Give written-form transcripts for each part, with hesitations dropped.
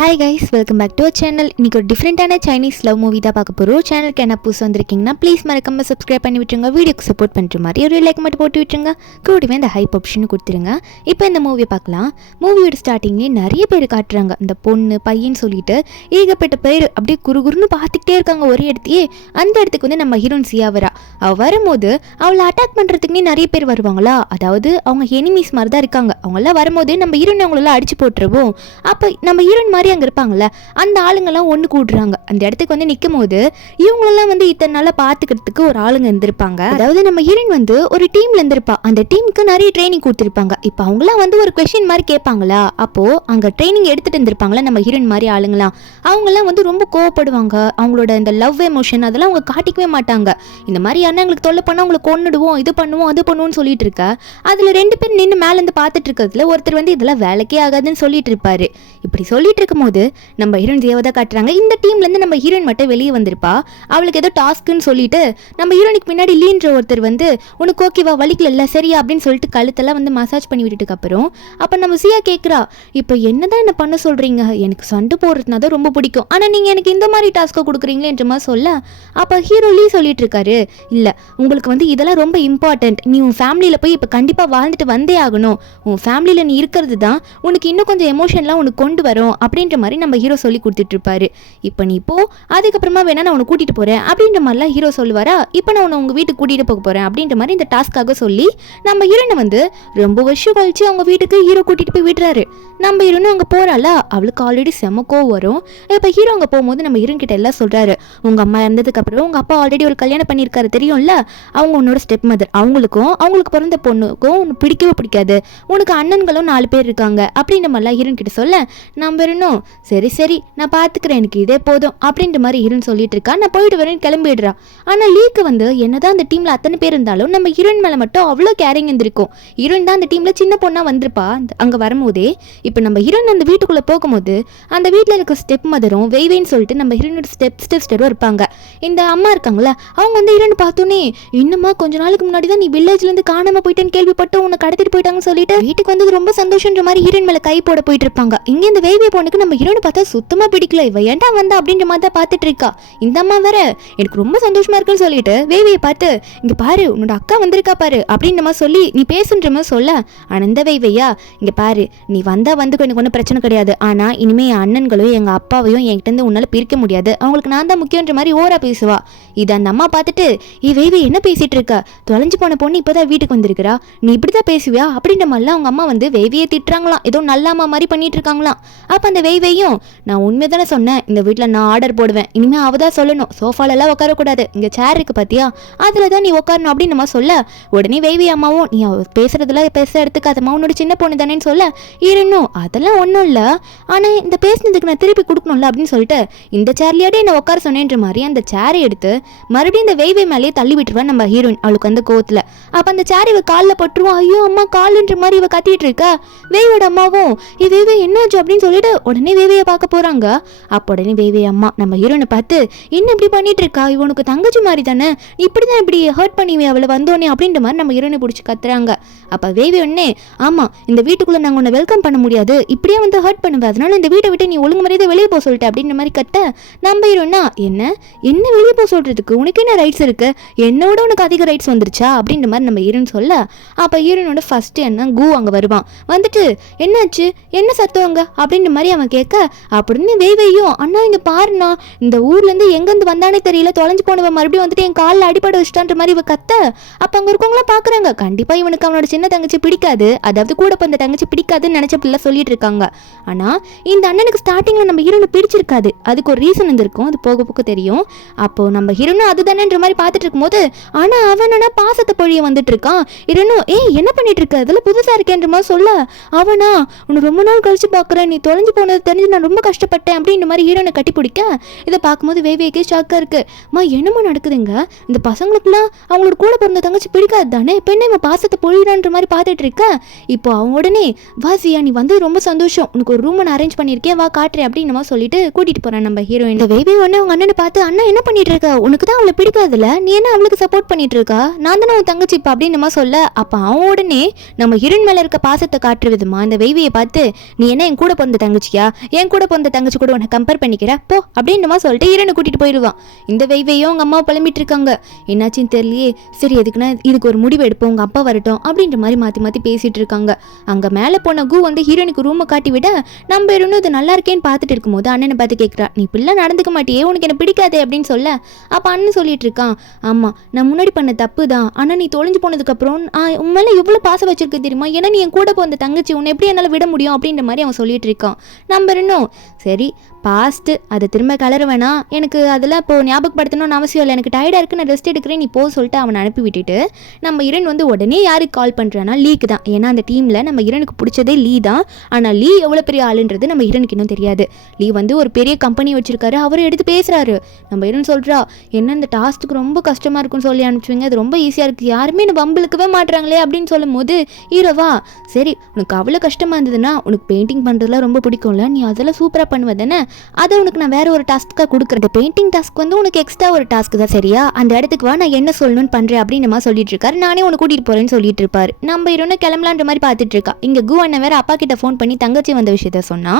Hi guys, welcome back to our channel. இன்றைக்கி ஒரு டிஃப்ரெண்ட்டான சைனீஸ் லவ் மூவி தான் பார்க்க போகிறோம். சேனலுக்கு என்ன புதுசு வந்திருக்கீங்கன்னா ப்ளீஸ் மறக்காம சப்ஸ்கிரைப் பண்ணி விட்டுருங்க. வீடியோக்கு சப்போர்ட் பண்ணுற மாதிரி ஒரு லைக் மட்டும் போட்டு விட்டுருங்க. கூடவே இந்த ஹைப் ஆப்ஷனும் கொடுத்துருங்க. இப்போ இந்த மூவியை பார்க்கலாம். மூவியோட ஸ்டார்டிங்லேயே நிறைய பேர் காட்டுறாங்க. இந்த பொண்ணு பையன் சொல்லிட்டு ஏகப்பட்ட பேர் அப்படியே குறுகுறுன்னு பார்த்துக்கிட்டே இருக்காங்க ஒரே இடத்தையே. அந்த இடத்துக்கு வந்து நம்ம ஹீரோயின் சியா வரா. அவள் வரும்போது அவளை அட்டாக் பண்ணுறதுக்குன்னே நிறைய பேர் வருவாங்களா, அதாவது அவங்க எனிமீஸ் மாதிரி தான் இருக்காங்க. அவங்களாம் வரும்போது நம்ம ஹீரோயின் அவங்களெல்லாம் அடிச்சு போட்டுருவோம். அப்போ நம்ம ஹீரோயின் மாதிரி அங்கே இருப்பாங்கள்ல, அந்த ஆளுங்கெல்லாம் ஒன்று கூடுறாங்க. அந்த இடத்துக்கு வந்து நிற்கும் போது இவங்களெல்லாம் வந்து இத்தனை நாளாக பார்த்துக்கிறதுக்கு ஒரு ஆளுங்க இருந்திருப்பாங்க. அதாவது நம்ம ஹீரோயின் வந்து ஒரு டீம்ல இருந்திருப்பா. அந்த டீமுக்கு நிறைய ட்ரைனிங் கொடுத்துருப்பாங்க. இப்போ அவங்களாம் வந்து ஒரு கொஸ்டின் மாதிரி கேட்பாங்களா, அப்போ அங்கே ட்ரைனிங் எடுத்துட்டு இருந்திருப்பாங்களா நம்ம ஹீரோயின் மாதிரி ஆளுங்களாம். அவங்கெல்லாம் வந்து ரொம்ப கோவப்படுவாங்க. அவங்களோட இந்த லவ் எமோஷன் அதெல்லாம் அவங்க காட்டிக்கவே மாட்டாங்க. இந்த மாதிரி யாருன்னா எங்களுக்கு தொல்லை பண்ணால் அவங்களை கொன்னுடுவோம், இது பண்ணுவோம் அது பண்ணுவோம்னு சொல்லிட்டு இருக்க. அதில் ரெண்டு பேர் நின்று மேலேருந்து பார்த்துட்டு இருக்கிறதுல ஒருத்தர் வந்து இதெல்லாம் வேலைக்கே ஆகாதுன்னு சொல்லிட்டு இருப்பாரு. இப்படி சொல்லிட்டு இருக்கும்போது நம்ம ஹீரோயின் ஜியாவை காட்டுறாங்க. இந்த டீம்லேருந்து நம்ம ஹீரோயின் மட்டும் வெளியே வந்திருப்பா. அவளுக்கு ஏதோ டாஸ்க்குன்னு சொல்லிட்டு நம்ம ஹீரோயினுக்கு பின்னாடி லீன்ற ஒருத்தர் வந்து உனக்கு ஓகேவா, வலிக்கல சரியா அப்படின்னு சொல்லிட்டு கழுத்தெல்லாம் வந்து மசாஜ் பண்ணி விட்டுட்டு அப்புறம் அப்போ நம்ம சியா கேட்குறா, இப்போ என்னதான் என்ன பண்ண சொல்கிறீங்க, எனக்கு சண்டை போடுறதுனா தான் ரொம்ப பிடிக்கும், ஆனால் நீங்கள் எனக்கு இந்த மாதிரி டாஸ்க்கை கொடுக்குறீங்களேன்ற மாதிரி சொல்ல, அப்போ ஹீரோ லீ சொல்லிட்டு இருக்காரு, இல்லை உங்களுக்கு வந்து இதெல்லாம் ரொம்ப இம்பார்ட்டன்ட், நீ உன் ஃபேமிலியில் போய் இப்போ கண்டிப்பாக வாழ்ந்துட்டு வந்தே ஆகணும், உன் ஃபேமிலியில் நீ இருக்கிறது தான் உனக்கு இன்னும் கொஞ்சம் எமோஷன்லாம் உனக்கு கொண்டு வரும் அப்படின்ற மாதிரி நம்ம ஹீரோ சொல்லி கொடுத்துட்டு இருப்பாரு. இப்போ நீ போ, அதுக்கப்புறமா வேணா நான் உன்னை கூட்டிட்டு போறேன் அப்படின்ற மாதிரிலாம் ஹீரோ சொல்லுவாரா. இப்போ நான் உன்னை உங்க வீட்டுக்கு கூட்டிட்டு போக போறேன் அப்படின்ற மாதிரி இந்த டாஸ்க்காக சொல்லி நம்ம ஹீரோனை வந்து ரொம்ப வருஷம் கழிச்சு அவங்க வீட்டுக்கு ஹீரோ கூட்டிட்டு போய் விடுறாரு. நம்ம ஹீரோனும் அங்கே போறாள, அவளுக்கு ஆல்ரெடி செமக்கோ வரும். இப்போ ஹீரோ அங்கே போகும்போது நம்ம ஹீரோன் கிட்ட எல்லாம் சொல்றாரு, உங்க அம்மா இறந்ததுக்கு அப்புறம் உங்க அப்பா ஆல்ரெடி ஒரு கல்யாணம் பண்ணியிருக்காரு தெரியும்ல, அவங்க உன்னோட ஸ்டெப் மதர், அவங்களுக்கு பிறந்த பொண்ணுக்கும் உனக்கு பிடிக்கவே பிடிக்காது, உனக்கு அண்ணன்களும் 4 பேர் இருக்காங்க அப்படின்ற மாதிரிலாம் ஹீரோன் கிட்ட சொல்ல, நம்ம ஹீரோனும் சரி நான் பார்த்துக்கிறேன், எனக்கு இதே போதும் அப்படின்ற மாதிரி ஹீரோயின் சொல்லிட்டு இருக்கா. நான் போயிட்டு வரேன்னு கிளம்பிடுறா. ஆனால் லீக்கு வந்து என்னதான் அந்த டீம்ல அத்தனை பேர் இருந்தாலும் நம்ம ஹீரோயின் மேலே மட்டும் அவ்வளோ கேரிங் இருந்திருக்கும். ஹீரோயின் தான் அந்த டீம்ல சின்ன பொண்ணா வந்திருப்பா. அங்கே வரும்போதே இப்போ நம்ம ஹீரோயின் அந்த வீட்டுக்குள்ளே போகும்போது அந்த வீட்டில் இருக்க ஸ்டெப் மதரும் வெய்வேன்னு சொல்லிட்டு நம்ம ஹீரோனோட ஸ்டெரும் இருப்பாங்க. இந்த அம்மா இருக்காங்களா, அவங்க வந்து ஹீரோயின் பார்த்தோன்னே, இன்னுமா கொஞ்ச நாளுக்கு முன்னாடி தான் நீ வில்லேஜ்லேருந்து காணாம போயிட்டேன்னு கேள்விப்பட்டு உன்னை கடத்திட்டு போயிட்டாங்கன்னு சொல்லிட்டு வீட்டுக்கு வந்து ரொம்ப சந்தோஷன்ற மாதிரி ஹீரோயின் மேலே கை போட போயிட்டு இருப்பாங்க. இங்கே இந்த வெய்வே பொண்ணுக்கு நம்ம ஹீரோனை பார்த்தா சுத்தமா பிடிக்கல, இவ ஏன்டா வந்தா அப்படின்ற மாதிரி தான் பார்த்துட்டு இருக்கா. இந்த அம்மா வேற எனக்கு ரொம்ப சந்தோஷமா இருக்குன்னு சொல்லிட்டு வேவையை பார்த்து, இங்க பாரு உன்னோட அக்கா வந்திருக்கா பாரு அப்படின்ற மாதிரி சொல்லி நீ பேசுன்ற மாதிரி சொல்ல, ஆனா இந்த வேவையா, இங்க பாரு நீ வந்தா வந்து எனக்கு ஒன்றும் பிரச்சனை கிடையாது, ஆனா இனிமே என் அண்ணன்களையும் எங்க அப்பாவையும் என்கிட்ட இருந்து உன்னால பிரிக்க முடியாது, அவங்களுக்கு நான் தான் முக்கியன்ற மாதிரி ஓரா பேசுவா. இது அந்த அம்மா பார்த்துட்டு, வேவை என்ன பேசிட்டு இருக்க, தொலைஞ்சு போன பொண்ணு இப்பதான் வீட்டுக்கு வந்திருக்கிறா, நீ இப்படிதான் பேசுவியா அப்படின்ற மாதிரிலாம் அவங்க அம்மா வந்து வேவையை திட்டுறாங்களாம், ஏதோ நல்ல அம்மா மாதிரி பண்ணிட்டு இருக்காங்களாம். அப்ப அந்த வேவையும், நான் உண்மை தானே சொன்னேன், இந்த வீட்டில் நான் ஆர்டர் போடுவேன், இனிமேல் அவள் தான் சொல்லணும், சோஃபாலெல்லாம் உட்காரக்கூடாது, இங்கே சேர் இருக்கு பார்த்தியா அதில் தான் நீ உட்காரணும் அப்படின்னு நம்ம சொல்ல, உடனே வேவி அம்மாவும், நீ பேசுறதுல பேச எடுத்துக்காதம்மா, உன்னோட சின்ன பொண்ணு தானேன்னு சொல்ல, இருணும் அதெல்லாம் ஒன்றும் இல்லை, ஆனால் இந்த பேசினதுக்கு நான் திருப்பி கொடுக்கணும்ல அப்படின்னு சொல்லிட்டு இந்த சேர்லையாடே என்ன உட்கார சொன்னேன்ற மாதிரி அந்த சேரை எடுத்து மறுபடியும் இந்த வேவை மேலேயே தள்ளி விட்டுருவான் நம்ம ஹீரோயின். அவளுக்கு அந்த கோவத்தில் அப்போ அந்த சேர் இவ காலில் பட்டுருவோம். ஐயோ அம்மா காலுன்ற மாதிரி இவ கத்திட்டு இருக்கா. வேவோட அம்மாவும் வேவே என்னாச்சு அப்படின்னு சொல்லிட்டு உடனே வேவையை பார்க்க போறாங்க. அப்போ உடனே வேவே அம்மா நம்ம ஹீரோனை பார்த்து, என்ன இப்படி பண்ணிட்டு இருக்கா, இவனுக்கு தங்கச்சி மாதிரி தானே, இப்படிதான் இப்படி ஹர்ட் பண்ணிவே அவளை வந்தோடனே அப்படின்ற மாதிரி நம்ம ஹீரோனை பிடிச்சி கத்துறாங்க. அப்ப வேவே உடனே, ஆமா இந்த வீட்டுக்குள்ள நாங்க உன்னை வெல்கம் பண்ண முடியாது, இப்படியே வந்து ஹர்ட் பண்ணுவேன், அதனால இந்த வீட்டை விட்டு நீ ஒழுங்கு மரியாதை வெளியே போக சொல்லிட்டு அப்படின்ற மாதிரி கத்த, நம்ம ஹீரோனா என்ன வெளியே போக சொல்றதுக்கு உனக்கு என்ன ரைட்ஸ் இருக்கு, என்னோட உனக்கு அதிக ரைட்ஸ் வந்துருச்சா அப்படின்ற மாதிரி நம்ம ஹீரோன் சொல்ல, அப்ப ஹீரோனோட ஃபர்ஸ்ட் என்ன கு அங்க வருவான். வந்துட்டு என்னாச்சு என்ன சத்தவங்க அப்படின்ற மாதிரி அவன் கேட்க, அப்படின்னு வேவையும், அண்ணா இங்க பாருண்ணா, இந்த ஊர்ல இருந்து எங்கிருந்து வந்தானே தெரியல, தொலைஞ்சு போனவன் மறுபடியும் வந்துட்டு என் காலில் அடிப்படை வச்சுட்டான்ற மாதிரி இவ கத்த, அப்ப அங்க இருக்கவங்களாம் பாக்குறாங்க, கண்டிப்பா இவனுக்கு அவனோட சின்ன தங்கச்சி பிடிக்காது, அதாவது கூட பிறந்த தங்கச்சி பிடிக்காதுன்னு நினைச்ச பிள்ளை சொல்லிட்டு இருக்காங்க. ஆனா இந்த அண்ணனுக்கு ஸ்டார்டிங்ல நம்ம ஹீரோனை பிடிச்சிருக்காது, அதுக்கு ஒரு ரீசன் இருந்திருக்கும், அது போக போக தெரியும். அப்போ நம்ம ஹீரோனும் அதுதானேன்ற மாதிரி பார்த்துட்டு இருக்கும்போது, ஆனா அவனா பாசத்தை பொழிய வந்துட்டு இருக்கான். ஹீரோனும் என்ன பண்ணிட்டு இருக்க, அதெல்லாம் புதுசா இருக்கேன்ற மாதிரி சொல்ல, அவனா உன்னை ரொம்ப நாள் கழிச்சு பாக்குறேன், நீ தொலைஞ்சு போனது தெரிஞ்சு நான் ரொம்ப கஷ்டப்பட்டேன் அப்படின்ற மாதிரி ஹீரோனை கட்டி பிடிக்க, இதை பார்க்கும்போது வேவேக்கே ஷாக்கா இருக்கு. என்னமோ நடக்குதுங்க, இந்த பசங்களுக்குலாம் அவங்களோட கூட பிறந்த தங்கச்சி பிடிக்காது தானே, பெண்ணை இவன் பாசத்தை பொழியிறான்ற மாதிரி பார்த்துட்டு இருக்க. இப்போ அவன் உடனே, வா சியா நீ வந்து ரொம்ப சந்தோஷம், உனக்கு ஒரு ரூம் நான் அரேஞ்ச் பண்ணியிருக்கேன், வா காட்டுறேன் அப்படின்னு நம்ம சொல்லிட்டு கூட்டிட்டு போறான் நம்ம ஹீரோயின். இந்த வேவே உடனே அவங்க அண்ணனை பார்த்து, அண்ணா என்ன பண்ணிட்டு இருக்க, உனக்கு தான் அவளை பிடிக்காதுல்ல, நீ என்ன அவளுக்கு சப்போர்ட் பண்ணிட்டு இருக்கா, நான் தானே உன் தங்கச்சி இப்போ அப்படின்னு நம்ம சொல்ல, அப்ப அவன் உடனே நம்ம ஹீரோயின் மேல இருக்க பாசத்தை காட்டுற விதமா இந்த வேவியை பார்த்து, நீ என்ன என் கூட பிறந்த தங்கச்சியா, என் கூட பிறந்த தங்கச்சி கூட உன்னை கம்பேர் பண்ணிக்கிற போ அப்படின்ற மாதிரி சொல்லிட்டு ஹீரோனை கூட்டிட்டு போயிடுவான். இந்த வெய்வையும் அவங்க அம்மா புலம்பிட்டு இருக்காங்க. என்னாச்சுன்னு தெரியலையே, சரி எதுக்குன்னா இதுக்கு ஒரு முடிவு எடுப்போம், உங்க அப்பா வரட்டும் அப்படின்ற மாதிரி மாற்றி மாற்றி பேசிட்டு இருக்காங்க. அங்கே மேலே போன கு வந்து ஹீரோனுக்கு ரூமை காட்டி விட நம்ம இன்னும் இது நல்லா இருக்கேன்னு பார்த்துட்டு இருக்கும்போது அண்ணனை பார்த்து கேட்குறா, நீ இப்படிலாம் நடந்துக்க மாட்டியே, உனக்கு என்ன பிடிக்காதே அப்படின்னு சொல்ல, அப்போ அண்ணன் சொல்லிட்டு இருக்கான், ஆமாம் நான் முன்னாடி பண்ண தப்பு தான், ஆனால் நீ தொலைஞ்சு போனதுக்கப்புறம் உன் மேலே எவ்வளோ பாசம் வச்சிருக்கு தெரியுமா, ஏன்னா நீ என் கூட போந்த தங்கச்சி, உன்னை எப்படி என்னால் விட முடியும் அப்படின்ற மாதிரி அவன் சொல்லிட்டு இருக்கான். நம்ம இன்னும் சரி பாஸ்ட்டு அதை திரும்ப கலர வேணாம், எனக்கு அதெல்லாம் இப்போ ஞாபகப்படுத்தணும்னு அவசியம் இல்லை, எனக்கு டயர்டாக இருக்குது, நான் ரெஸ்ட் எடுக்கிறேன், நீ போ சொல்லிட்டு அவனை அனுப்பி விட்டுட்டு நம்ம இரன் வந்து உடனே யாருக்கு கால் பண்ணுறான்னா லீக்கு தான். ஏன்னா அந்த டீமில் நம்ம இரனுக்கு பிடிச்சதே லீ தான். ஆனால் லீ எவ்வளோ பெரிய ஆளுன்றது நம்ம இரனுக்கு இன்னும் தெரியாது. லீ வந்து ஒரு பெரிய கம்பெனி வச்சிருக்காரு, அவர் எடுத்து பேசுகிறாரு. நம்ம இரன் சொல்கிறா, என்ன இந்த டாஸ்க்கு ரொம்ப கஷ்டமாக இருக்குன்னு சொல்லி அனுப்பிச்சுவீங்க, அது ரொம்ப ஈஸியாக இருக்குது, யாருமே என்ன வம்பளுக்கவே மாட்டுறாங்களே அப்படின்னு சொல்லும் போது ஹீரோவா, சரி உனக்கு அவ்வளோ கஷ்டமாக இருந்ததுன்னா உனக்கு பெயிண்டிங் பண்ணுறதுலாம் ரொம்ப பிடிக்கும்ல, நீ அதெல்லாம் சூப்பராக பண்ணுவதானே, அதை உனக்கு நான் வேற ஒரு டாஸ்க்காக கொடுக்குறேன், பெயிண்டிங் டாஸ்க் வந்து உனக்கு எக்ஸ்ட்ரா ஒரு டாஸ்க் தான், சரியா அந்த இடத்துக்கு வா, நான் என்ன சொல்லணும்னு பண்ணுறேன் அப்படின்னு நம்ம சொல்லிட்டு இருக்காரு. நானே உனக்கு கூட்டிகிட்டு போகிறேன்னு சொல்லிட்டு இருப்பாரு. நம்ம ஹீரோனை கிளம்பலான்ற மாதிரி பார்த்துட்டு இருக்கா. இங்கே கு அண்ணன் வேற அப்பா கிட்ட ஃபோன் பண்ணி தங்கச்சி வந்த விஷயத்த சொன்னா,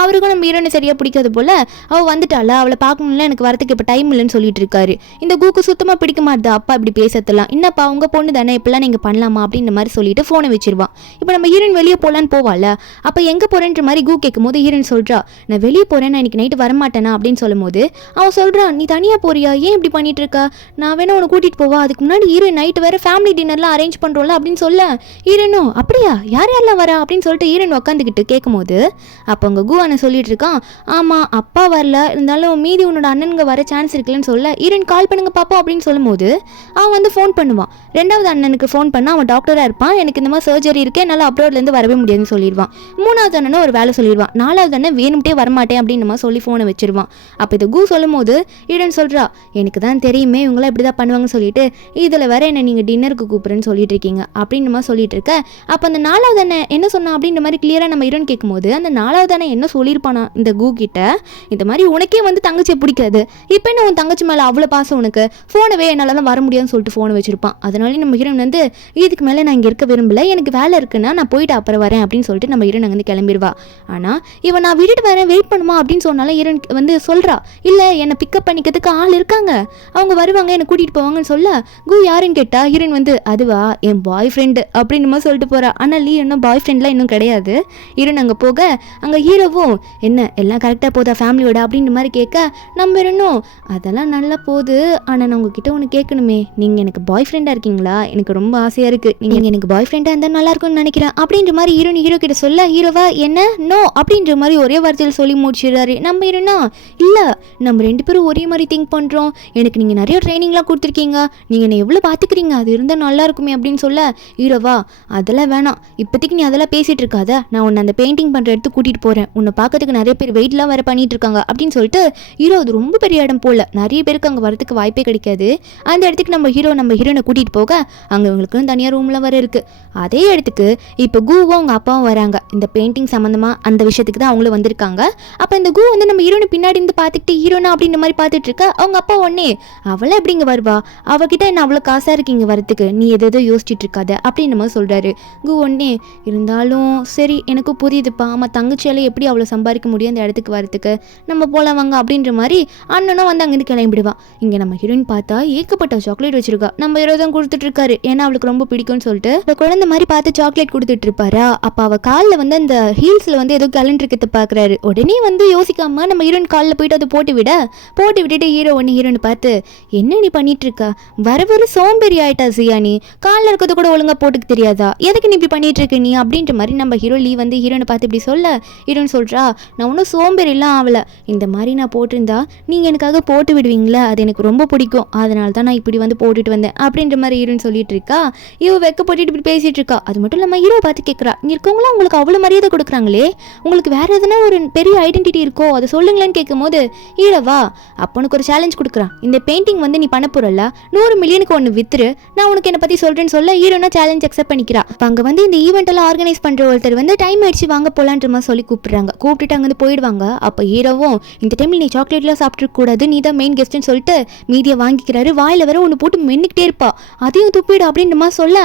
அவருக்கும் நம்ம ஹீரோனை சரியாக பிடிக்காது போல, அவள் வந்துட்டால அவளை பார்க்கணும்ல, எனக்கு வரதுக்கு இப்போ டைம் இல்லைன்னு சொல்லிட்டு இருக்காரு. இந்த குக்கு சுத்தமாக பிடிக்க மாட்டுது அப்பா இப்படி பேசத்தலாம், என்னப்பா உங்க பொண்ணு தானே இப்பெல்லாம் நீங்கள் பண்ணலாமா அப்படின்ற மாதிரி சொல்லிட்டு ஃபோனை வச்சிருவான். இப்போ நம்ம ஹீரோன் வெளியே போகலான்னு போவாள். அப்போ எங்கே போகிறேன்ற மாதிரி கு கேட்கும் போது ஹீரோன் சொல்கிறா, நான் வெளியே போகிறேன், நான் இன்னைக்கு நைட்டு வரமாட்டேனா அப்படின்னு சொல்லும் போது அவன் சொல்கிறான், நீ தனியாக போறியா, ஏன் இப்படி பண்ணிட்டு இருக்கா, நான் வேணா உன்னை கூட்டிகிட்டு போவா, அதுக்கு முன்னாடி ஹீரோயின் நைட்டு வேறு ஃபேமிலி டின்னர்லாம் அரேஞ்ச் பண்ணுறோம்ல அப்படின்னு சொல்ல, ஹீரோனும் அப்படியா யார் யாரெல்லாம் வரா அப்படின்னு சொல்லிட்டு ஹீரோயின் உட்காந்துக்கிட்டு கேட்கும் போது அப்போ அங்கே குவானை சொல்லிட்டு இருக்கான், ஆமாம் அப்பா வரல, இருந்தாலும் மீதி உன்னோட அண்ணனுங்க வர சான்ஸ் இருக்குல்லன்னு சொல்ல, ஹீரோயின் கால் பண்ணுங்க பாப்போம் அப்படின்னு சொல்லும் போது அவன் வந்து ஃபோன் பண்ணுவான். ரெண்டாவது அண்ணனுக்கு ஃபோன் பண்ணால் அவன் டாக்டராக இருப்பான், எனக்கு இந்த மாதிரி சர்ஜரி இருக்கு, என்னால் அப்ரோட்லேருந்து வரவே முடியாதுன்னு சொல்லிடுவான். மூணாவது அண்ணனும் ஒரு வேலை சொல்லிடுவான். நாலாவது அண்ணன் வேணும்ட்டே வரமாட்டேன் அப்படின்னு நம்ம சொல்லி ஃபோனை வச்சிருவான். அப்போ இது கு சொல்லும் போது ஈடன் சொல்கிறா, எனக்கு தான் தெரியுமே இவங்களாம் இப்படி தான் பண்ணுவாங்கன்னு சொல்லிட்டு இதில் வேற என்ன நீங்கள் டின்னருக்கு கூப்பிட்றேன்னு சொல்லிட்டு இருக்கீங்க அப்படின்னு மாதிரி சொல்லிட்டு இருக்க. அப்போ அந்த நாலாவது அண்ணன் என்ன சொன்னா அப்படின்ற மாதிரி கிளியராக நம்ம ஈடன் கேட்கும்போது அந்த நாலாவது அண்ணன் என்ன சொல்லியிருப்பானா இந்த கு கிட்ட, இந்த மாதிரி உனக்கே வந்து தங்கச்சியை பிடிக்காது, இப்போ என்ன உன் தங்கச்சி மேலே அவ்வளோ பாசம் உனக்கு, ஃபோனவே என்னாலலாம் வர முடியாதுன்னு சொல்லிட்டு ஃபோனை வச்சிருப்பான். அதனால நம்ம ஹீரோன் வந்து இதுக்கு மேலே நான் இங்கே இருக்க விரும்பல, எனக்கு வேலை இருக்குன்னா நான் போயிட்டு அப்புறம் வரேன் அப்படின்னு சொல்லிட்டு நம்ம ஹீரோன் வந்து கிளம்பிடுவா. ஆனால் இவன் நான் விட்டுட்டு வரேன் வெயிட் பண்ணுமா அப்படின்னு சொன்னாலும் ஹீரோன் வந்து சொல்கிறா, இல்லை என்னை பிக்கப் பண்ணிக்கிறதுக்கு ஆள் இருக்காங்க, அவங்க வருவாங்க என்னை கூட்டிகிட்டு போவாங்கன்னு சொல்ல, கு யாருன்னு கேட்டா ஹீரோயின் வந்து அதுவா என் பாய் ஃப்ரெண்டு அப்படின்னு சொல்லிட்டு போகிறா. ஆனால் லீ இன்னும் பாய் ஃப்ரெண்ட்லாம் இன்னும் கிடையாது. ஹீரோன் அங்கே போக அங்கே ஹீரோவும் என்ன எல்லாம் கரெக்டாக போதா ஃபேமிலியோட அப்படின்ற மாதிரி கேட்க, நம்ம இன்னும் அதெல்லாம் நல்லா போகுது, ஆனால் நான் உங்ககிட்ட ஒன்று கேட்கணுமே, நீங்கள் எனக்கு பாய் ஃப்ரெண்டாக இருக்கீங்களா, எனக்கு ரொம்ப ஆசையாக இருக்குது, நீங்கள் எனக்கு பாய் ஃப்ரெண்டாக இருந்தால் நல்லா இருக்கும்னு நினைக்கிறேன் அப்படின்ற மாதிரி ஹீரோ கிட்ட சொல்ல, ஹீரோவா என்ன நோ அப்படின்ற மாதிரி ஒரே வார்த்தையில் சொல்லி முடிச்சிடுறாரு. நம்ம ஹீரோனா இல்லை நம்ம ரெண்டு பேரும் ஒரே மாதிரி திங்க் பண்ணுறோம், எனக்கு நீங்கள் நிறைய ட்ரைனிங்லாம் கொடுத்துருக்கீங்க, நீங்கள் என்னை எவ்வளோ பார்த்துக்கிறீங்க, அது இருந்தால் நல்லா இருக்குமே அப்படின்னு சொல்ல, ஹீரோவா அதெல்லாம் வேணாம், இப்போதைக்கு நீ அதெல்லாம் பேசிகிட்டு இருக்காத, நான் உன்னை அந்த பெயிண்டிங் பண்ணுற இடத்துக்கு கூட்டிகிட்டு போகிறேன், உன்னை பார்க்கறதுக்கு நிறைய பேர் வெயிட்லாம் வேறு பண்ணிட்டு இருக்காங்க அப்படின்னு சொல்லிட்டு ஹீரோ அது ரொம்ப பெரிய இடம் போல் நிறைய பேருக்கு அங்கே வரதுக்கு வாய்ப்பே கிடைக்காது. அந்த இடத்துக்கு நம்ம ஹீரோனை கூட்டிகிட்டு போக அங்கே இவங்களுக்கு தனியாக ரூம்லாம் வர இருக்குது. அதே இடத்துக்கு இப்போ குவும் அவங்க அப்பாவும் வராங்க, இந்த பெயிண்டிங் சம்மந்தமாக அந்த விஷயத்துக்கு தான் அவங்களும் வந்திருக்காங்க. அப்போ இந்த கு வந்து நம்ம ஹீரோனை பின்னாடி இருந்து பார்த்துக்கிட்டு ஹீரோனா அப்படின்ற மாதிரி பார்த்துட்டு இருக்க, அவங்க அப்பா ஒன்னே அவளை எப்படிங்க வருவா, அவகிட்ட என்ன அவ்வளோ காசாக இருக்கீங்க வரத்துக்கு, நீ எதோ யோசிச்சுட்டு இருக்காத அப்படின்னு மாதிரி சொல்கிறாரு. கு ஒன்னே இருந்தாலும் சரி எனக்கு புரியுதுப்பா, ஆமாம் தங்கச்சியால் எப்படி அவ்வளோ சம்பாதிக்க முடியும் அந்த இடத்துக்கு வரத்துக்கு, நம்ம போகலாம் வாங்க அப்படின்ற மாதிரி அண்ணனும் வந்து அங்கேருந்து கிளம்பிடுவான். இங்கே நம்ம ஹீரோயின் பார்த்தா ஏகப்பட்ட சாக்லேட் வச்சிருக்கா, நம்ம ஹீரோ தான் கொடுத்துட்டு இருக்காரு, ஏன்னா அவளுக்கு ரொம்ப பிடிக்கும்னு சொல்லிட்டு அந்த குழந்தை மாதிரி பார்த்து சாக்லேட் கொடுத்துட்டு இருப்பாரா. அப்போ அவள் காலில் வந்து அந்த ஹீல்ஸில் வந்து ஏதோ கலண்டருக்கு பார்க்குறாரு. உடனே வந்து யோசிக்காம நம்ம ஹீரோயின் காலில் போயிட்டு அதை போட்டு விட்டுட்டு ஹீரோ ஒன்று ஹீரோன்னு பார்த்து, என்ன நீ பண்ணிட்டு இருக்கா, வர சோம்பேறி ஆயிட்டா சியா, நீ காலில் இருக்கிறது கூட ஒழுங்காக போட்டுக்கு தெரியாதா, எதுக்கு நீ இப்படி பண்ணிட்டு இருக்க நீ அப்படின்ற மாதிரி நம்ம ஹீரோ லீ வந்து ஹீரோனை பார்த்து இப்படி சொல்ல, ஹீரோன்னு சொல்கிறா, நான் ஒன்றும் சோம்பேறிலாம் ஆகலை, இந்த மாதிரி நான் போட்டிருந்தா நீங்கள் எனக்காக போட்டு விடுவீங்களா, அது எனக்கு ரொம்ப பிடிக்கும், அதனால தான் நான் இப்படி வந்து போட்டுட்டு வந்தேன் அப்படின்ற மாதிரி ஹீரோன்னு சொல்லிட்டு இருக்கா. இவ வெக்க போட்டுட்டு இப்படி பேசிட்டு இருக்கா. அது மட்டும் இல்லாமல் ஹீரோ பார்த்து கேட்குறா, இங்கே இருக்கவங்களாம் உங்களுக்கு அவ்வளோ மரியாதை கொடுக்குறாங்களே, உங்களுக்கு வேற எதுனா ஒரு பெரிய ஐடென்டிட்டி இருக்கோ அதை சொல்லுங்களேன்னு கேட்கும்போது ஹீரோவா அப்போ உனக்கு ஒரு சேலஞ்ச் கொடுக்குறான், இந்த பெயிண்டிங் வந்து நீ பண்ண போறல 100 மில்லியனுக்கு ஒன்று வித்துரு, நான் உனக்கு என்னை பற்றி சொல்கிறேன்னு சொல்ல ஹீரோனா சேலஞ்ச் அக்செப்ட் பண்ணிக்கிறா. அப்போ அங்கே வந்து இந்த ஈவெண்ட் எல்லாம் ஆர்கனைஸ் பண்ணுற ஒருத்தர் வந்து டைம் ஆயிடுச்சு வாங்க போகலான்ற மாதிரி சொல்லி கூப்பிட்டுட்டு அங்கே வந்து போயிடுவாங்க. அப்போ ஹீரோவும் இந்த டைமில் நீ சாக்லேட்லாம் சாப்பிட்ருக்க கூடாது, நீ தான் மெயின் கெஸ்ட்னு சொல்லிட்டு மீதியை வாங்கிக்கிறாரு. வாயில் வேற ஒன்று போட்டு மென்னிக்கிட்டே இருப்பா, அதையும் துப்பிடு அப்படின்ற மாதிரி சொல்ல,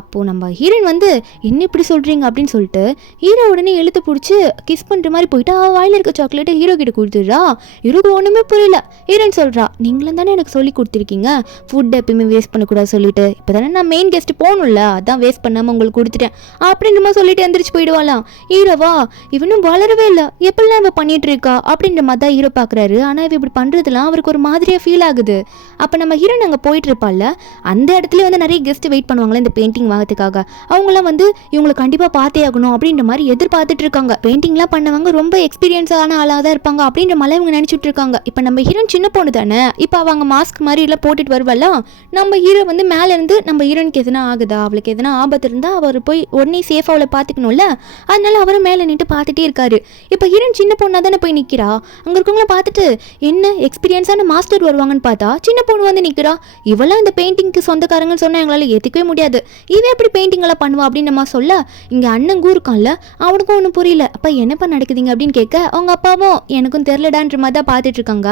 அப்போது நம்ம ஹீரோயின் வந்து என்ன இப்படி சொல்கிறீங்க அப்படின்னு சொல்லிட்டு ஹீரோ உடனே இழுத்து பிடிச்சி கிஸ் பண்ணுற மாதிரி போயிட்டு வாயில் இருக்க சாக்லேட்டை ஹீரோ கிட்ட கொடுத்துடுறா. ஹீரோக்கு ஒன்றுமே புரியல. ஹீரோன்னு சொல்கிறா, நீங்களும் தானே எனக்கு சொல்லி கொடுத்துருக்கீங்க ஃபுட் எப்பயுமே வேஸ்ட் பண்ணக்கூடாது சொல்லிட்டு. இப்போ தானே நான் மெயின் கெஸ்ட் போகணும்ல, அதான் வேஸ்ட் பண்ணாமல் உங்களுக்கு கொடுத்துட்டேன் அப்படின்ற சொல்லிட்டு எந்திரிச்சு போயிடுவாளாம். ஹீரோவா இவனும் வளரவே இல்லை, எப்படிலாம் இவ பண்ணிட்டு இருக்கா அப்படின்ற மாதிரி தான் ஹீரோ பார்க்குறாரு. ஆனால் இவ இப்படி பண்ணுறதுலாம் அவருக்கு ஒரு மாதிரியாக ஃபீல் ஆகுது. அப்போ நம்ம ஹீரோன் அங்கே போயிட்டு இருப்பாள்ல, அந்த இடத்துல வந்து நிறைய கெஸ்ட் வெயிட் பண்ணுவாங்களே இந்த பெயிண்டிங் வாங்கிறதுக்காக. அவங்களாம் வந்து இவங்களை கண்டிப்பாக பார்த்தே ஆகணும் அப்படின்ற மாதிரி எதிர்பார்த்துட்டு இருக்காங்க. பெயிண்டிங்லாம் பண்ணவங்க ரொம்ப எக்ஸ்பீரியன்ஸான ஆளாக தான் இருப்பாங்க அப்படின்ற மாதிரி இவங்க நினச்சிட்டு இருக்காங்க. இப்போ நம்ம ஹீரோன் சின்ன பொண்ணு தானே, இப்போ அவங்க மாஸ்க் மாதிரி எல்லாம் போட்டுட்டு வருவாள்லாம். நம்ம ஹீரோ வந்து மேலே இருந்து நம்ம ஹீரோனுக்கு எதனா ஆகுதா, அவளுக்கு எதனா ஆபத்து இருந்தால் அவர் போய் உடனே சேஃபாக அவளை பார்த்துக்கணும்ல, அதனால அவரும் மேலே நின்று பார்த்துட்டே இருக்காரு. இப்போ ஹீரோன் சின்ன பொண்ணாக தானே போய் நிற்கிறா. அங்கே இருக்கவங்கள பார்த்துட்டு என்ன எக்ஸ்பீரியன்ஸான மாஸ்டர் வருவாங்கன்னு பார்த்தா சின்ன பொண்ணு வந்து நிற்கிறா. இவெல்லாம் இந்த பெயிண்டிங்க்கு சொந்தக்காரங்கன்னு சொன்னால் எங்களால் ஏற்றுக்கவே முடியாது, இவன் எப்படி பெயிண்டிங் எல்லாம் பண்ணுவா அப்படின்னு நம்ம சொல்ல, இங்கே அண்ணன் இருக்கான்ல அவனுக்கும் ஒன்றும் புரியல. அப்போ என்னப்பா நடக்குதுங்க அப்படின்னு கேட்க, அவங்க அப்பாவும் எனக்கும் தெரிலடான்ற மாதிரி தான் பார்த்துட்டு இருக்காங்க.